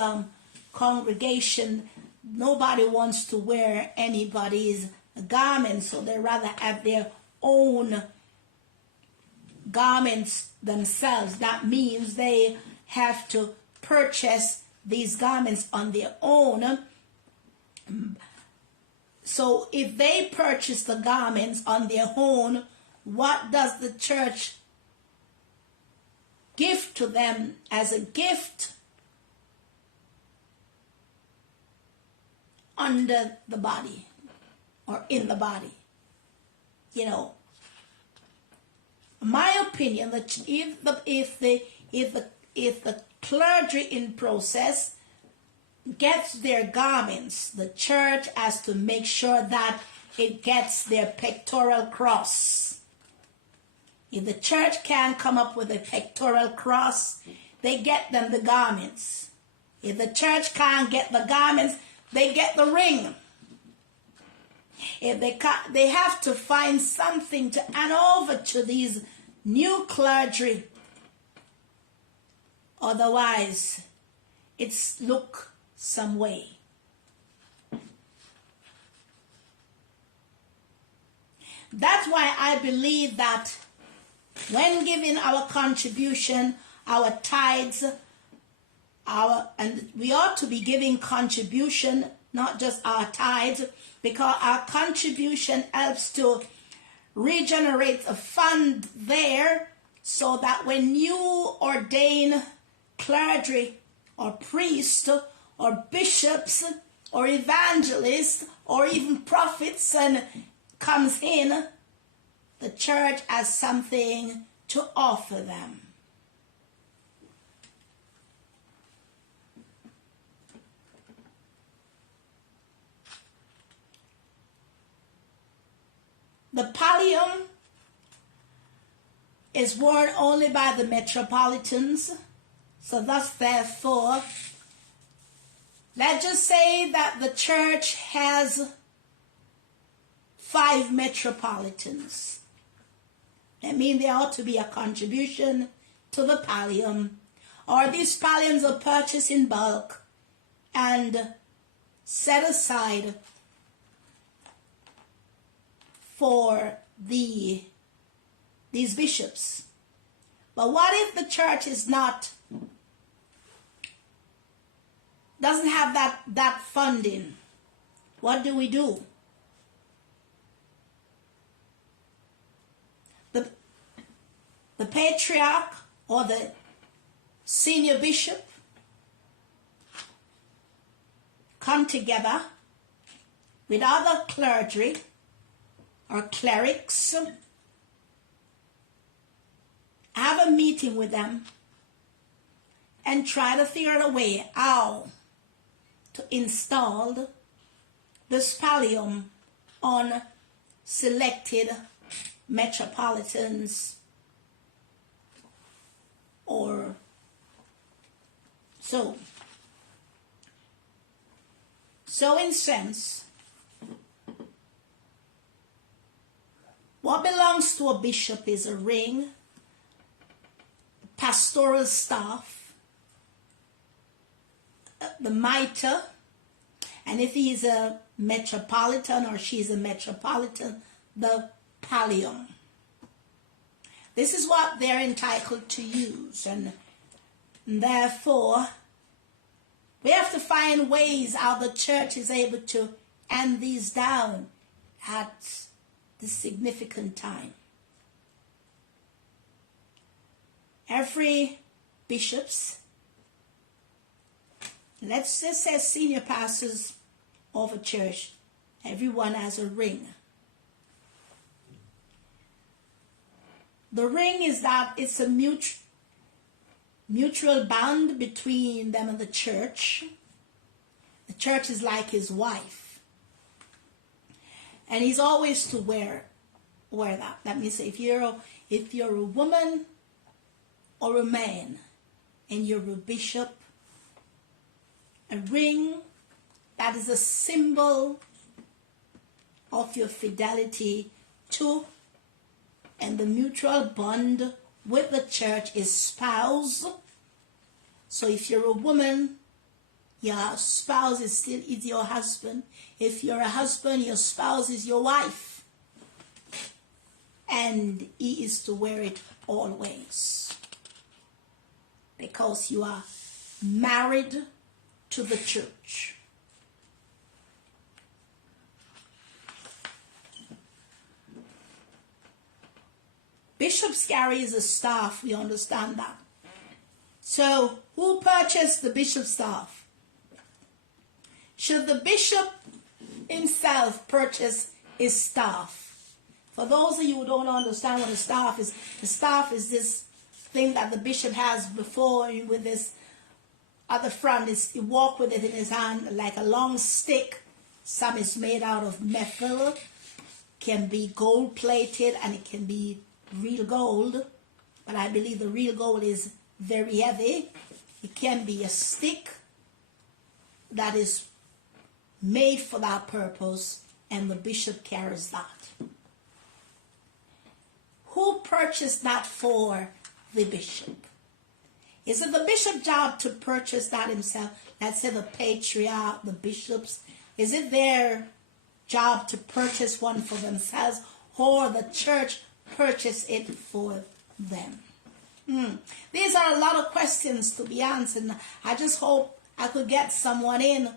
congregation, nobody wants to wear anybody's garments, so they rather have their own garments themselves. That means they have to purchase these garments on their own. So if they purchase the garments on their own, what does the church give to them as a gift? under the body or in the body. You know, my opinion that if the clergy in process gets their garments, the church has to make sure that it gets their pectoral cross. If the church can't come up with a pectoral cross, they get them the garments. If the church can't get the garments, they get the ring. If they can't, they have to find something to hand over to these new clergy. Otherwise, it's look some way. That's why I believe that when giving our contribution, our tithes, and we ought to be giving contribution, not just our tithes, because our contribution helps to regenerate a fund there, so that when you ordain clergy or priests or bishops or evangelists or even prophets and comes in, the church has something to offer them. The pallium is worn only by the metropolitans. So thus, therefore, let's just say that the church has 5 metropolitans. That means there ought to be a contribution to the pallium. Or these palliums are purchased in bulk and set aside for these bishops. But what if the church is doesn't have that funding? What do we do? The patriarch or the senior bishop come together with other clergy or clerics, have a meeting with them and try to figure out a way how to install this pallium on selected metropolitans or so. So in sense, what belongs to a bishop is a ring, pastoral staff, the mitre, and if he's a metropolitan or she's a metropolitan, the pallium. This is what they're entitled to use, and therefore we have to find ways how the church is able to hand these down at this significant time. Every bishops, let's just say senior pastors of a church, everyone has a ring. The ring is that it's a mutual bond between them and the church. The church is like his wife. And he's always to wear that. That means if you're a woman or a man and you're a bishop, a ring, that is a symbol of your fidelity to and the mutual bond with the church is spouse. So if you're a woman, your spouse is your husband. If you're a husband, your spouse is your wife. And he is to wear it always, because you are married to the church. Bishops carry a staff, we understand that. So, who purchased the bishop's staff? Should the bishop himself purchase his staff? For those of you who don't understand what a staff is, the staff is this thing that the bishop has before him with this at the front. He walk with it in his hand like a long stick. Some is made out of metal, can be gold plated, and it can be real gold. But I believe the real gold is very heavy. It can be a stick that is made for that purpose, and the bishop carries that. Who purchased that for the bishop? Is it the bishop's job to purchase that himself? Let's say the patriarch, the bishops. Is it their job to purchase one for themselves, or the church purchase it for them? These are a lot of questions to be answered. I just hope I could get someone in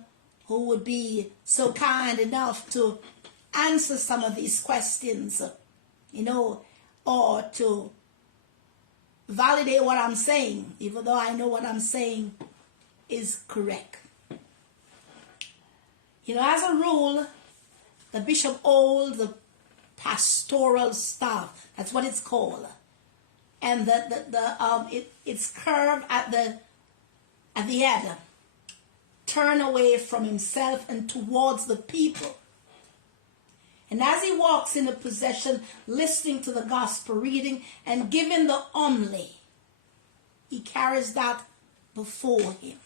who would be so kind enough to answer some of these questions, or to validate what I'm saying, even though I know what I'm saying is correct. As a rule, the bishop holds the pastoral staff. That's what it's called. And it's curved at the head, turn away from himself and towards the people. And as he walks in the procession, listening to the gospel reading and giving the homily, he carries that before him.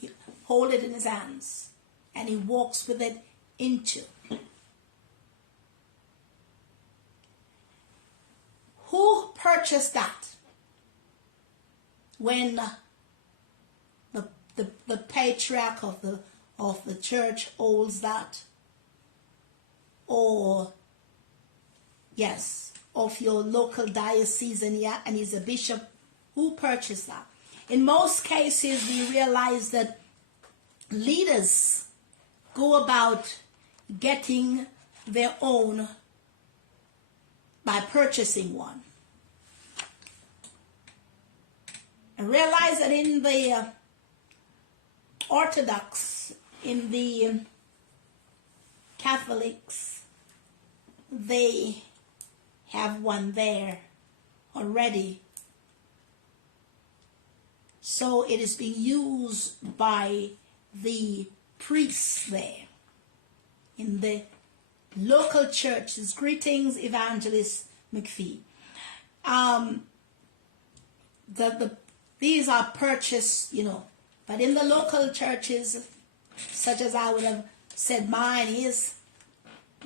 He holds it in his hands and he walks with it into. Who purchased that? When the patriarch of the church holds that, or of your local diocese and he's a bishop, who purchased that? In most cases, we realize that leaders go about getting their own by purchasing one. I realize that in the Orthodox, in the Catholics, they have one there already. So it is being used by the priests there in the local churches. Greetings, Evangelist McPhee. These are purchased, but in the local churches, such as I would have said mine is,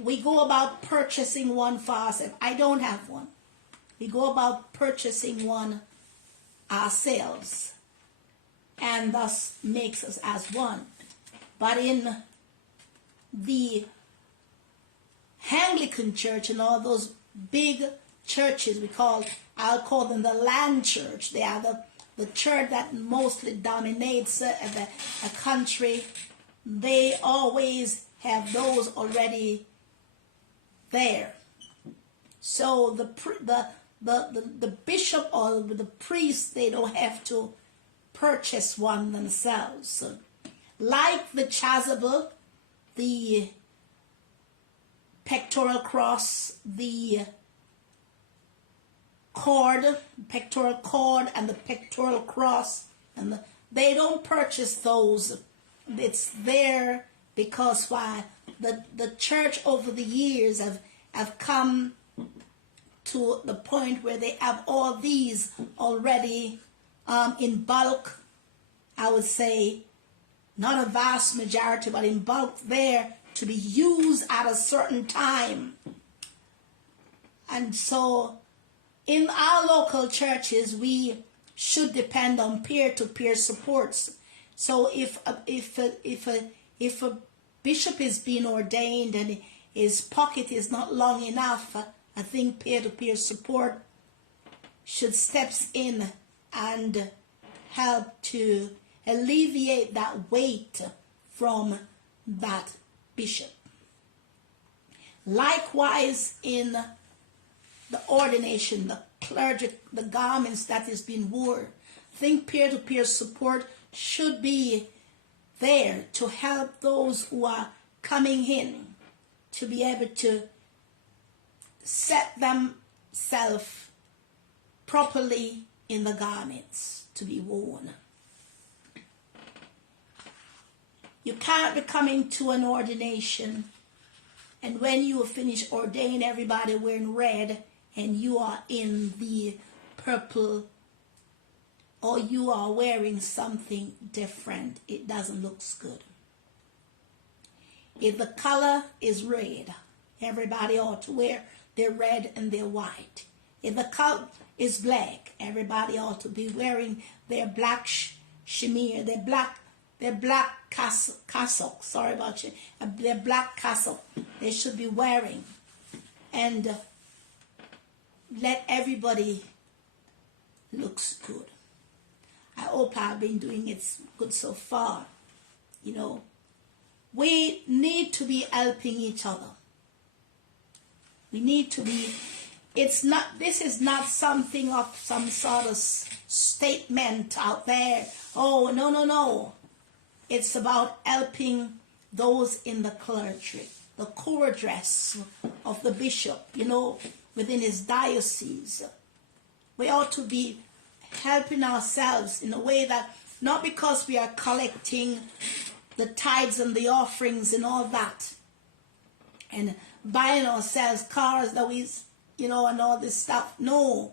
we go about purchasing one for ourselves. I don't have one. We go about purchasing one ourselves, and thus makes us as one. But in the Anglican church and all those big churches, I'll call them the land church. They are the church that mostly dominates a country. They always have those already there. So the bishop or the priest, they don't have to purchase one themselves. So, like the chasuble, the pectoral cross, the pectoral cord and the pectoral cross, and they don't purchase those. It's there because the church over the years have come to the point where they have all these already in bulk. I would say not a vast majority, but in bulk there to be used at a certain time. And so in our local churches, we should depend on peer-to-peer supports. So if a bishop is being ordained and his pocket is not long enough, I think peer-to-peer support should step in and help to alleviate that weight from that bishop. Likewise, in the ordination, the clergy, the garments that is being worn, I think peer-to-peer support should be there to help those who are coming in to be able to set themselves properly in the garments to be worn. You can't be coming to an ordination and when you finish ordain everybody wearing red and you are in the purple or you are wearing something different. It doesn't look good. If the color is red, everybody ought to wear their red and their white. If the color is black, everybody ought to be wearing their black shamir, their black cassock. Sorry about you. Their black cassock they should be wearing. And let everybody looks good. I hope I've been doing it good so far. You know, we need to be helping each other. We need to be, this is not something of some sort of statement out there. Oh, no, no, no. It's about helping those in the clergy, the core dress of the bishop, you know, within his diocese. We ought to be helping ourselves in a way that, not because we are collecting the tithes and the offerings and all that, and buying ourselves cars that we, you know, and all this stuff. No,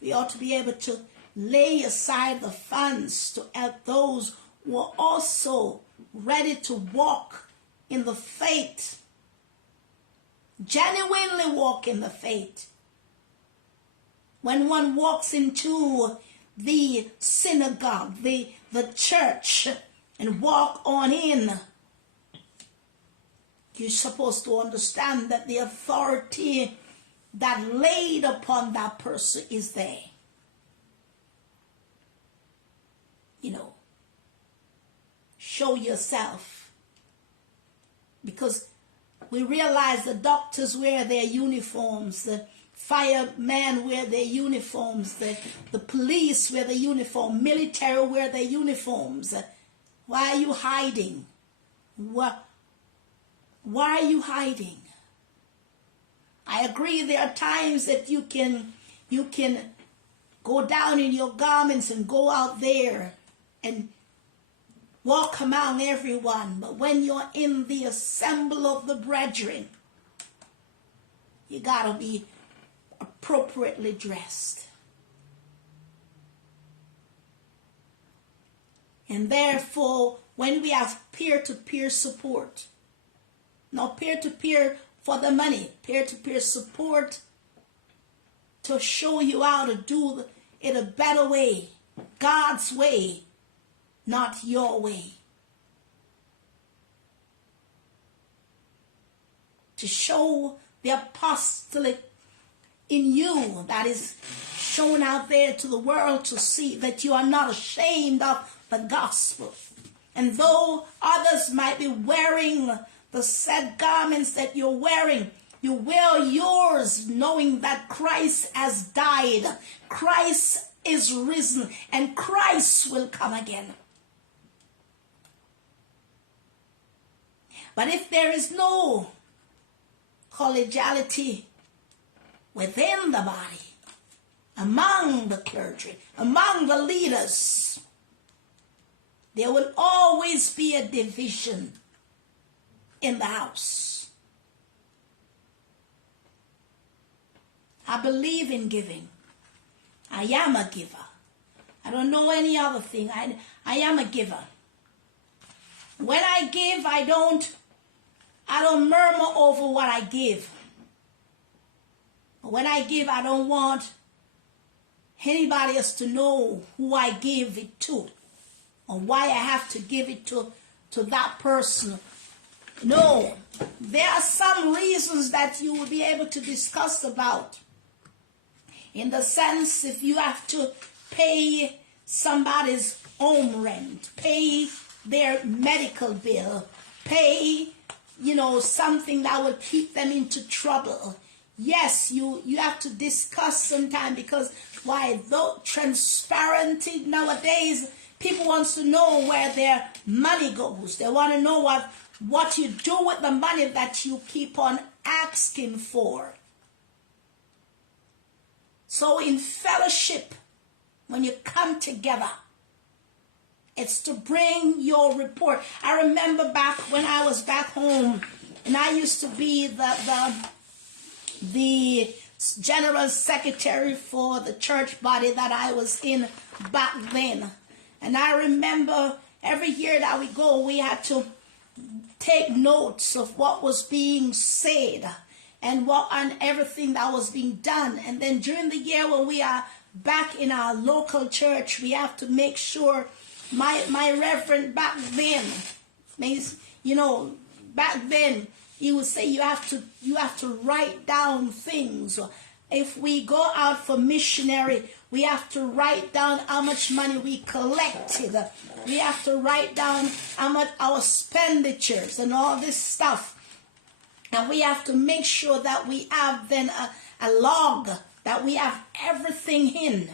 we ought to be able to lay aside the funds to help those who are also ready to walk in the faith, genuinely walk in the faith. When one walks into the synagogue, the church, and walk on in, you're supposed to understand that the authority that laid upon that person is there. You know, show yourself. Because we realize the doctors wear their uniforms, the firemen wear their uniforms, the police wear their uniform, military wear their uniforms. Why are you hiding? Why are you hiding? I agree there are times that you can go down in your garments and go out there and walk among everyone. But when you're in the assembly of the brethren, you got to be appropriately dressed. And therefore, when we have peer-to-peer support, not peer-to-peer for the money, peer-to-peer support to show you how to do it a better way, God's way, not your way. To show the apostolic in you that is shown out there to the world to see that you are not ashamed of the gospel. And though others might be wearing the said garments that you're wearing, you wear yours knowing that Christ has died, Christ is risen, and Christ will come again. But if there is no collegiality within the body, among the clergy, among the leaders, there will always be a division in the house. I believe in giving. I am a giver. I don't know any other thing. I am a giver. When I give, I don't murmur over what I give. When I give, I don't want anybody else to know who I give it to or why I have to give it to that person. No, there are some reasons that you will be able to discuss about. In the sense, if you have to pay somebody's home rent, pay their medical bill, pay, something that will keep them into trouble. Yes, you have to discuss sometime because though transparency nowadays, People want to know where their money goes. They want to know what you do with the money that you keep on asking for. So in fellowship, when you come together, it's to bring your report. I remember back when I was back home, and I used to be the general secretary for the church body that I was in back then. And I remember every year that we go, we had to take notes of what was being said and everything that was being done. And then during the year when we are back in our local church, we have to make sure my reverend back then, back then he would say you have to write down things. If we go out for missionary, we have to write down how much money we collected. We have to write down how much our expenditures and all this stuff. And we have to make sure that we have then a log, that we have everything in.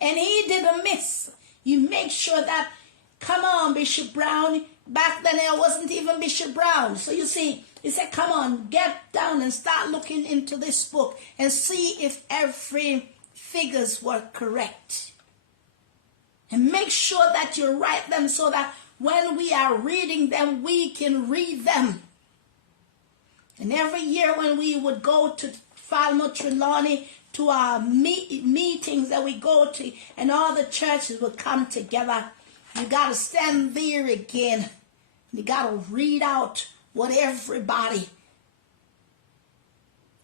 And he didn't miss. You make sure that, come on, Bishop Brown. Back then I wasn't even Bishop Brown. So you see, he said, come on, get down and start looking into this book and see if every figures were correct. And make sure that you write them so that when we are reading them, we can read them. And every year when we would go to Falmouth, Trelawney, to our meetings that we go to, and all the churches would come together, you got to stand there again. You got to read out what everybody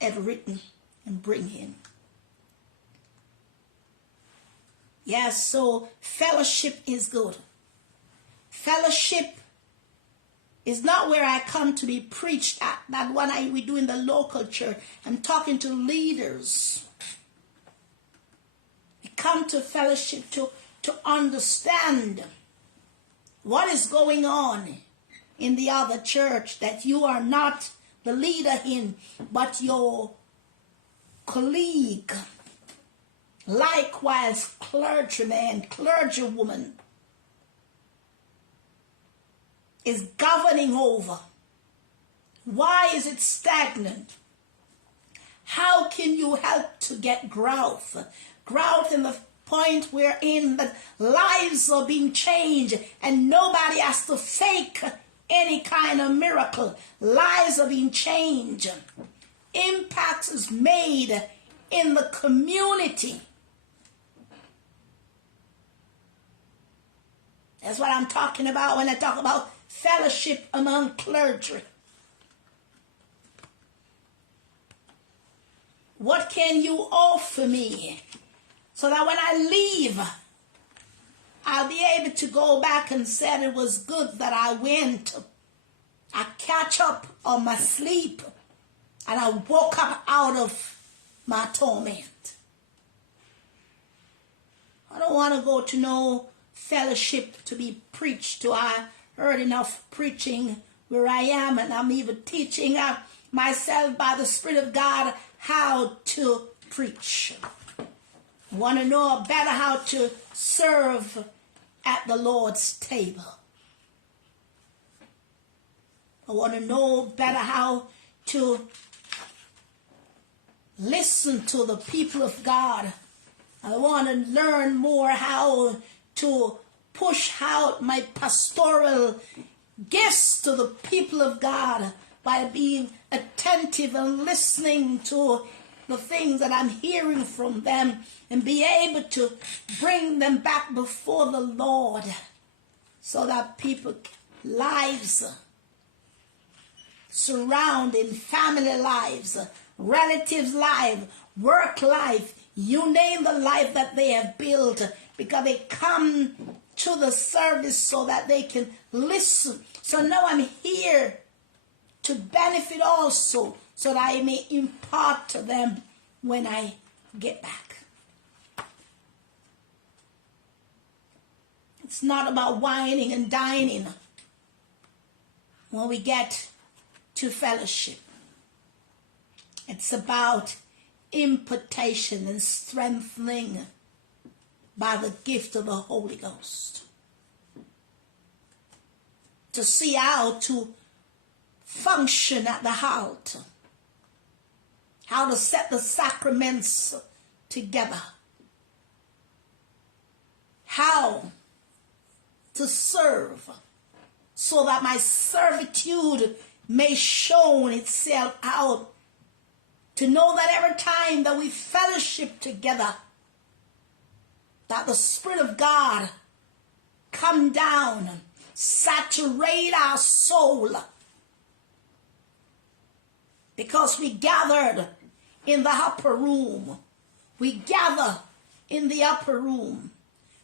had written and bring in. Yes, so fellowship is good. Fellowship is not where I come to be preached at. That one we do in the local church. I'm talking to leaders. We come to fellowship to understand what is going on in the other church that you are not the leader in, but your colleague. Likewise, clergyman, clergywoman is governing over. Why is it stagnant? How can you help to get growth? Growth in the point wherein the lives are being changed and nobody has to fake any kind of miracle. Lives are being changed. Impact is made in the community. That's what I'm talking about when I talk about fellowship among clergy. What can you offer me so that when I leave, I'll be able to go back and say it was good that I went. I catch up on my sleep and I woke up out of my torment. I don't want to go to no fellowship to be preached to. I heard enough preaching where I am, and I'm even teaching myself by the Spirit of God how to preach. I want to know better how to serve at the Lord's table. I want to know better how to listen to the people of God. I want to learn more how to push out my pastoral gifts to the people of God by being attentive and listening to the things that I'm hearing from them and be able to bring them back before the Lord so that people's lives, surrounding family lives, relatives' life, work life, you name the life that they have built, because they come to the service so that they can listen. So now I'm here to benefit also, so that I may impart to them when I get back. It's not about whining and dining when we get to fellowship. It's about impartation and strengthening by the gift of the Holy Ghost. to see how to function at the altar, how to set the sacraments together, how to serve, so that my servitude may show itself out, to know that every time that we fellowship together, that the Spirit of God come down, saturate our soul, because we gathered in the upper room. We gather in the upper room.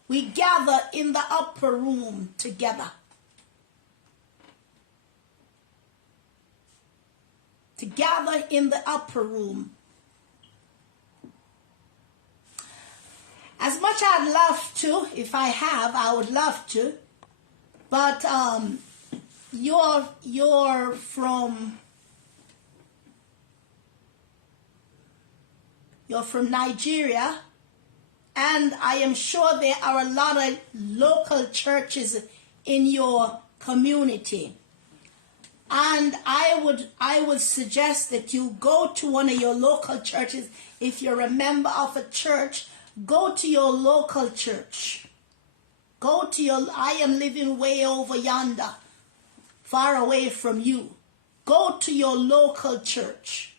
We gather in the upper room together. To gather in the upper room. As much I'd love to, if I have, I would love to. But you're from Nigeria, and I am sure there are a lot of local churches in your community. And I would suggest that you go to one of your local churches. If you're a member of a church, go to your local church. I am living way over yonder, far away from you. Go to your local church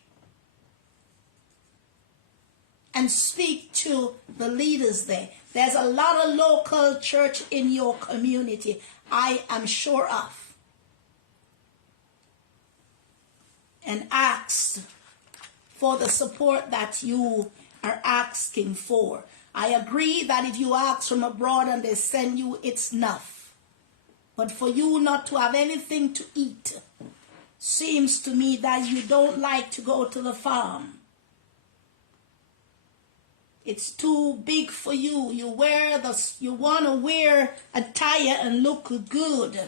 and speak to the leaders there. There's a lot of local church in your community, I am sure of. And ask for the support that you are asking for. I agree that if you ask from abroad and they send you, it's enough. But for you not to have anything to eat, seems to me that you don't like to go to the farm. It's too big for you. You want to wear a tie and look good,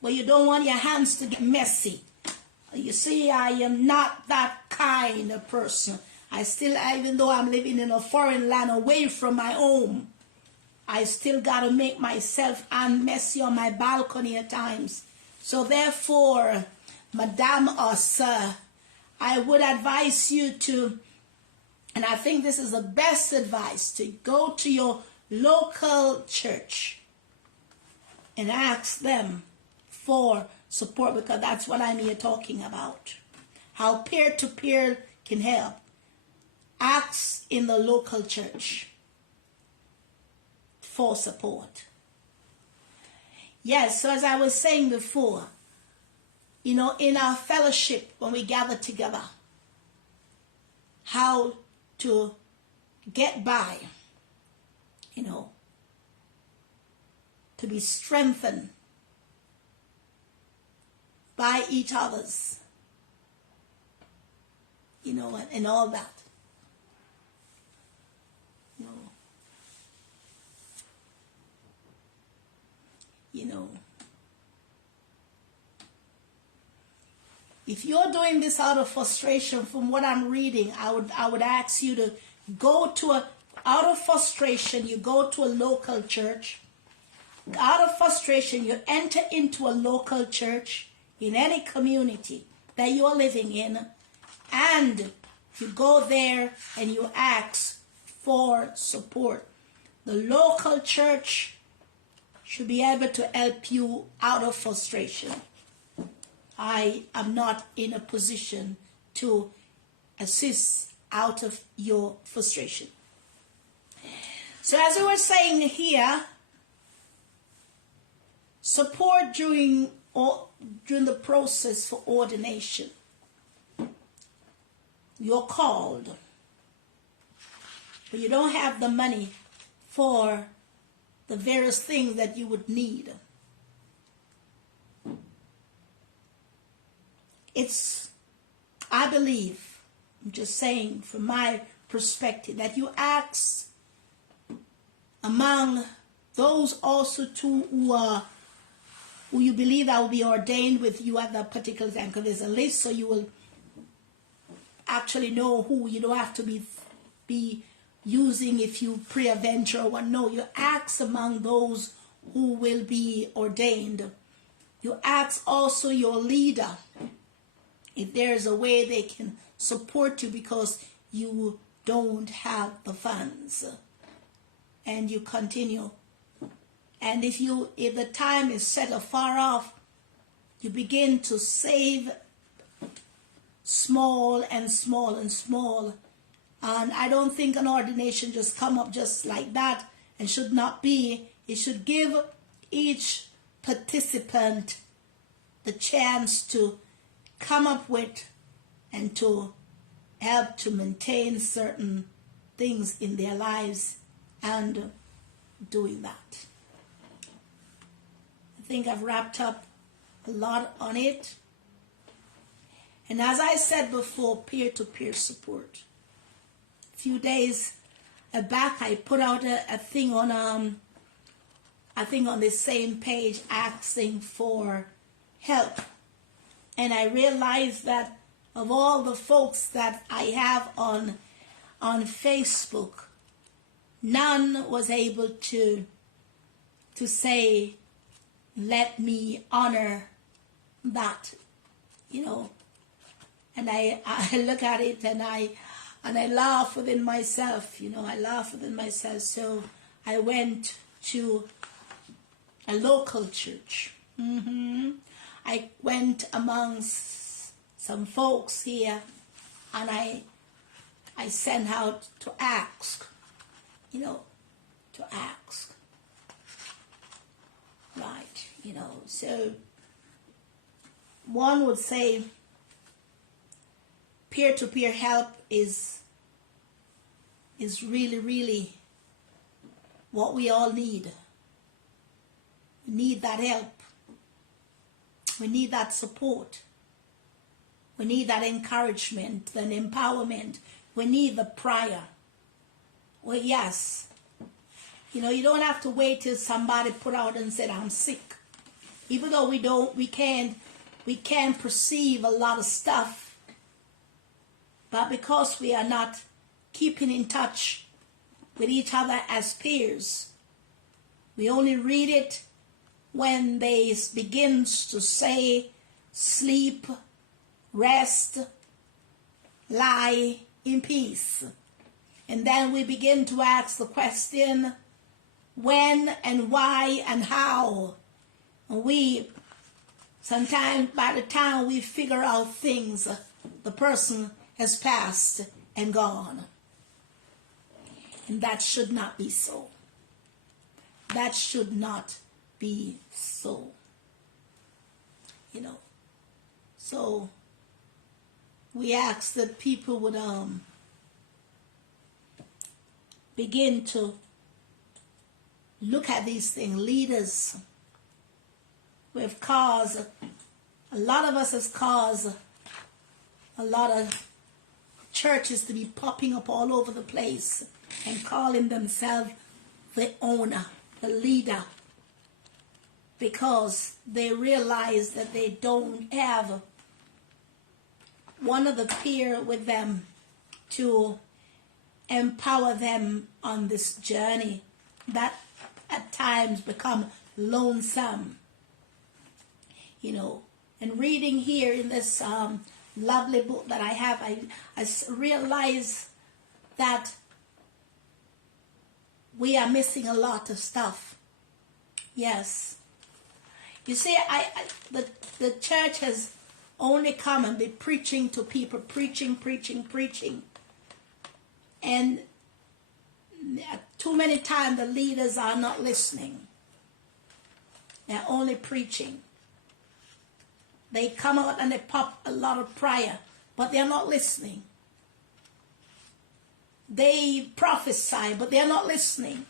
but you don't want your hands to get messy. You see, I am not that kind of person. Even though I'm living in a foreign land away from my home, I still got to make myself messy on my balcony at times. So therefore, Madame or Sir, I would advise you to, and I think this is the best advice, to go to your local church and ask them for support, because that's what I'm here talking about. How peer-to-peer can help. Ask in the local church for support. Yes, so as I was saying before, in our fellowship, when we gather together, how to get by, to be strengthened by each other's, and all that. If you're doing this out of frustration, from what I'm reading, I would ask you to go out of frustration, you go to a local church. Out of frustration, you enter into a local church in any community that you're living in, and you go there and you ask for support. The local church should be able to help you out of frustration. I am not in a position to assist out of your frustration. So as I was saying here, support during the process for ordination. You're called, but you don't have the money for the various things that you would need. I believe, I'm just saying from my perspective, that you ask among those also too who you believe that will be ordained with you at that particular time, because there's a list, so you will actually know who. You don't have to be using if you pre-adventure or what. No, you ask among those who will be ordained You ask also your leader if there's a way they can support you because you don't have the funds. And you continue. And if the time is set afar off, you begin to save small and small and small. And I don't think an ordination just come up just like that, and should not be. It should give each participant the chance to come up with and to help to maintain certain things in their lives and doing that. I think I've wrapped up a lot on it. And as I said before, peer-to-peer support. A few days back, I put out a thing on, I think on the same page, asking for help. And I realized that of all the folks that I have on Facebook, none was able to say, let me honor that, you know. And I look at it and I laugh within myself, you know, I laugh within myself. So I went to a local church. I went amongst some folks here and I sent out to ask, you know, to ask. Right, you know, so one would say peer-to-peer help is really, really what we all need. We need that help. We need that support. We need that encouragement and empowerment. We need the prayer. Well, yes. You know, you don't have to wait till somebody put out and said, I'm sick. Even though we can't perceive a lot of stuff. But because we are not keeping in touch with each other as peers, we only read it when they begins to say, sleep, rest, lie in peace. And then we begin to ask the question, when and why and how. And we, sometimes by the time we figure out things, the person has passed and gone. And that should not be so. That should not be so. You know. So we ask that people would begin to look at these things. Leaders, we've caused, a lot of us has caused a lot of churches to be popping up all over the place and calling themselves the owner, the leader, because they realize that they don't have one of the peer with them to empower them on this journey that at times become lonesome, you know. And reading here in this lovely book that I have, I realize that we are missing a lot of stuff. Yes. You see, the church has only come and be preaching to people, preaching. And too many times the leaders are not listening. They're only preaching. They come out and they pop a lot of prayer, but they're not listening. They prophesy, but they're not listening.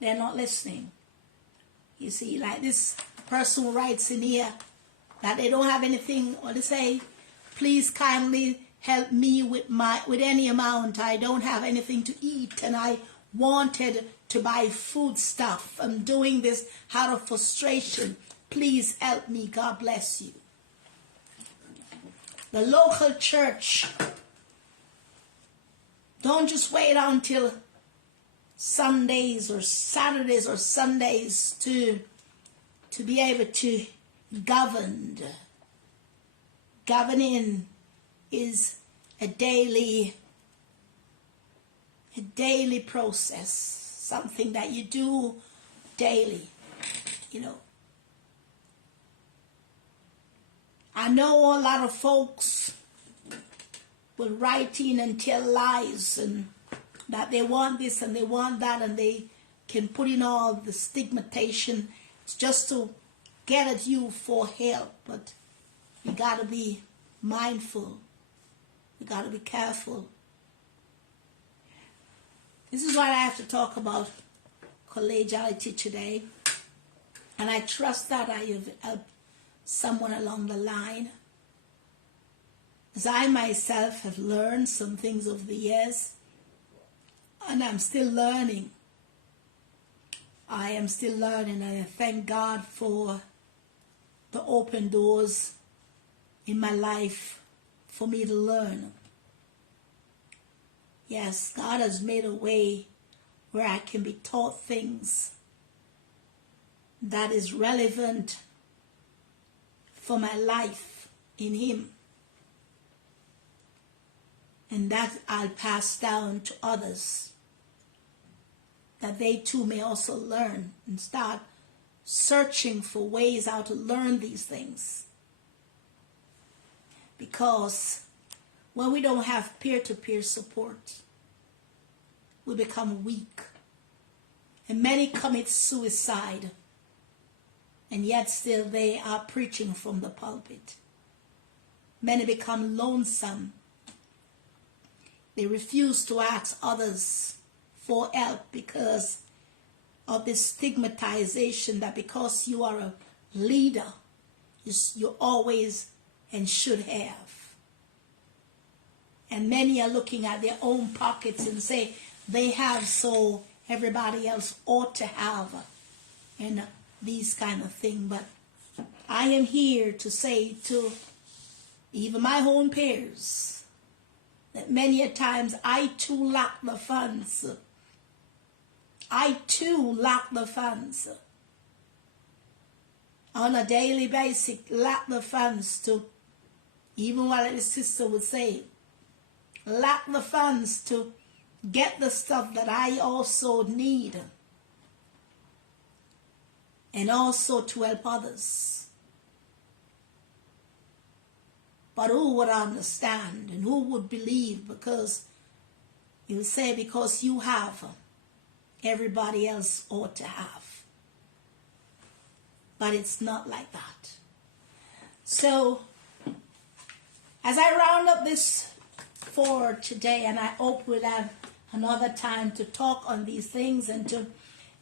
They're not listening. You see, like this person writes in here that they don't have anything, or they say, please kindly help me with any amount. I don't have anything to eat and I wanted to buy food stuff. I'm doing this out of frustration. Please help me. God bless you. The local church, don't just wait until Sundays or Saturdays or Sundays to to be able to govern. Governing is a daily process, something that you do daily, you know. I know a lot of folks will write in and tell lies and that they want this and they want that, and they can put in all the stigmatization just to get at you for help. But you got to be mindful. You got to be careful. This is what I have to talk about collegiality today. And I trust that I have helped someone along the line. As I myself have learned some things over the years, and I'm still learning. I am still learning, and I thank God for the open doors in my life for me to learn. Yes, God has made a way where I can be taught things that is relevant for my life in Him, and that I'll pass down to others, that they too may also learn and start searching for ways how to learn these things. Because when we don't have peer-to-peer support, we become weak. And many commit suicide, and yet still they are preaching from the pulpit. Many become lonesome. They refuse to ask others for help because of this stigmatization that because you are a leader, you always and should have. And many are looking at their own pockets and say they have, so everybody else ought to have, and these kind of things. But I am here to say to even my own peers that many a times I too lack the funds. I too lack the funds. On a daily basis, lack the funds to, even what the sister would say, lack the funds to get the stuff that I also need, and also to help others. But who would understand and who would believe? Because you would say, because you have, everybody else ought to have. But it's not like that. So, as I round up this for today, and I hope we'll have another time to talk on these things and to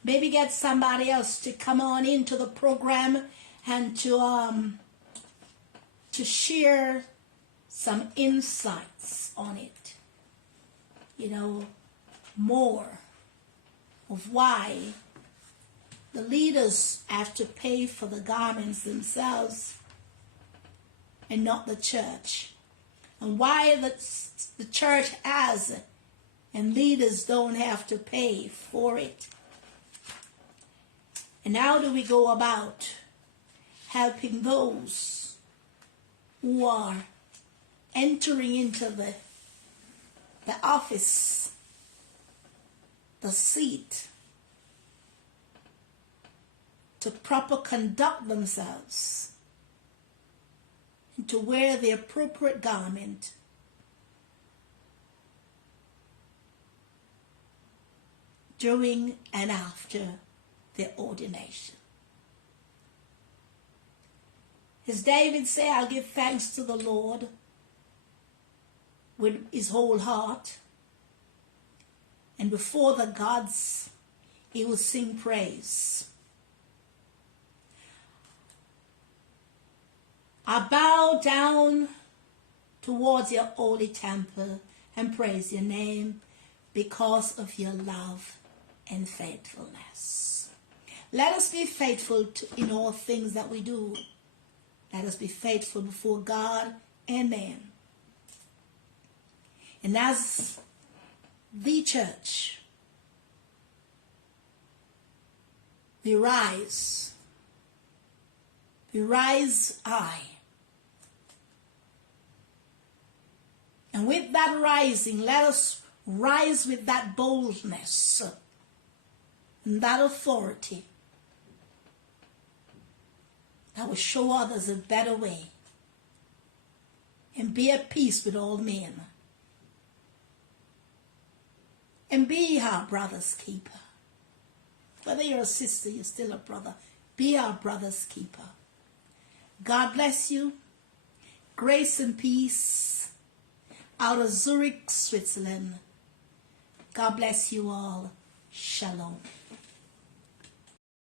maybe get somebody else to come on into the program and to share some insights on it. You know, more of why the leaders have to pay for the garments themselves and not the church. And why the church has and leaders don't have to pay for it. And how do we go about helping those who are entering into the office, the seat, to proper conduct themselves and to wear the appropriate garment during and after their ordination. As David said, I'll give thanks to the Lord with his whole heart, and before the gods he will sing praise. I bow down towards your holy temple and praise your name because of your love and faithfulness. Let us be faithful in all things that we do. Let us be faithful before God and man. And as the church, we rise We rise high. And with that rising, let us rise with that boldness and that authority that will show others a better way and be at peace with all men. And be our brother's keeper. Whether you're a sister, you're still a brother. Be our brother's keeper. God bless you. Grace and peace out of Zurich, Switzerland. God bless you all. Shalom.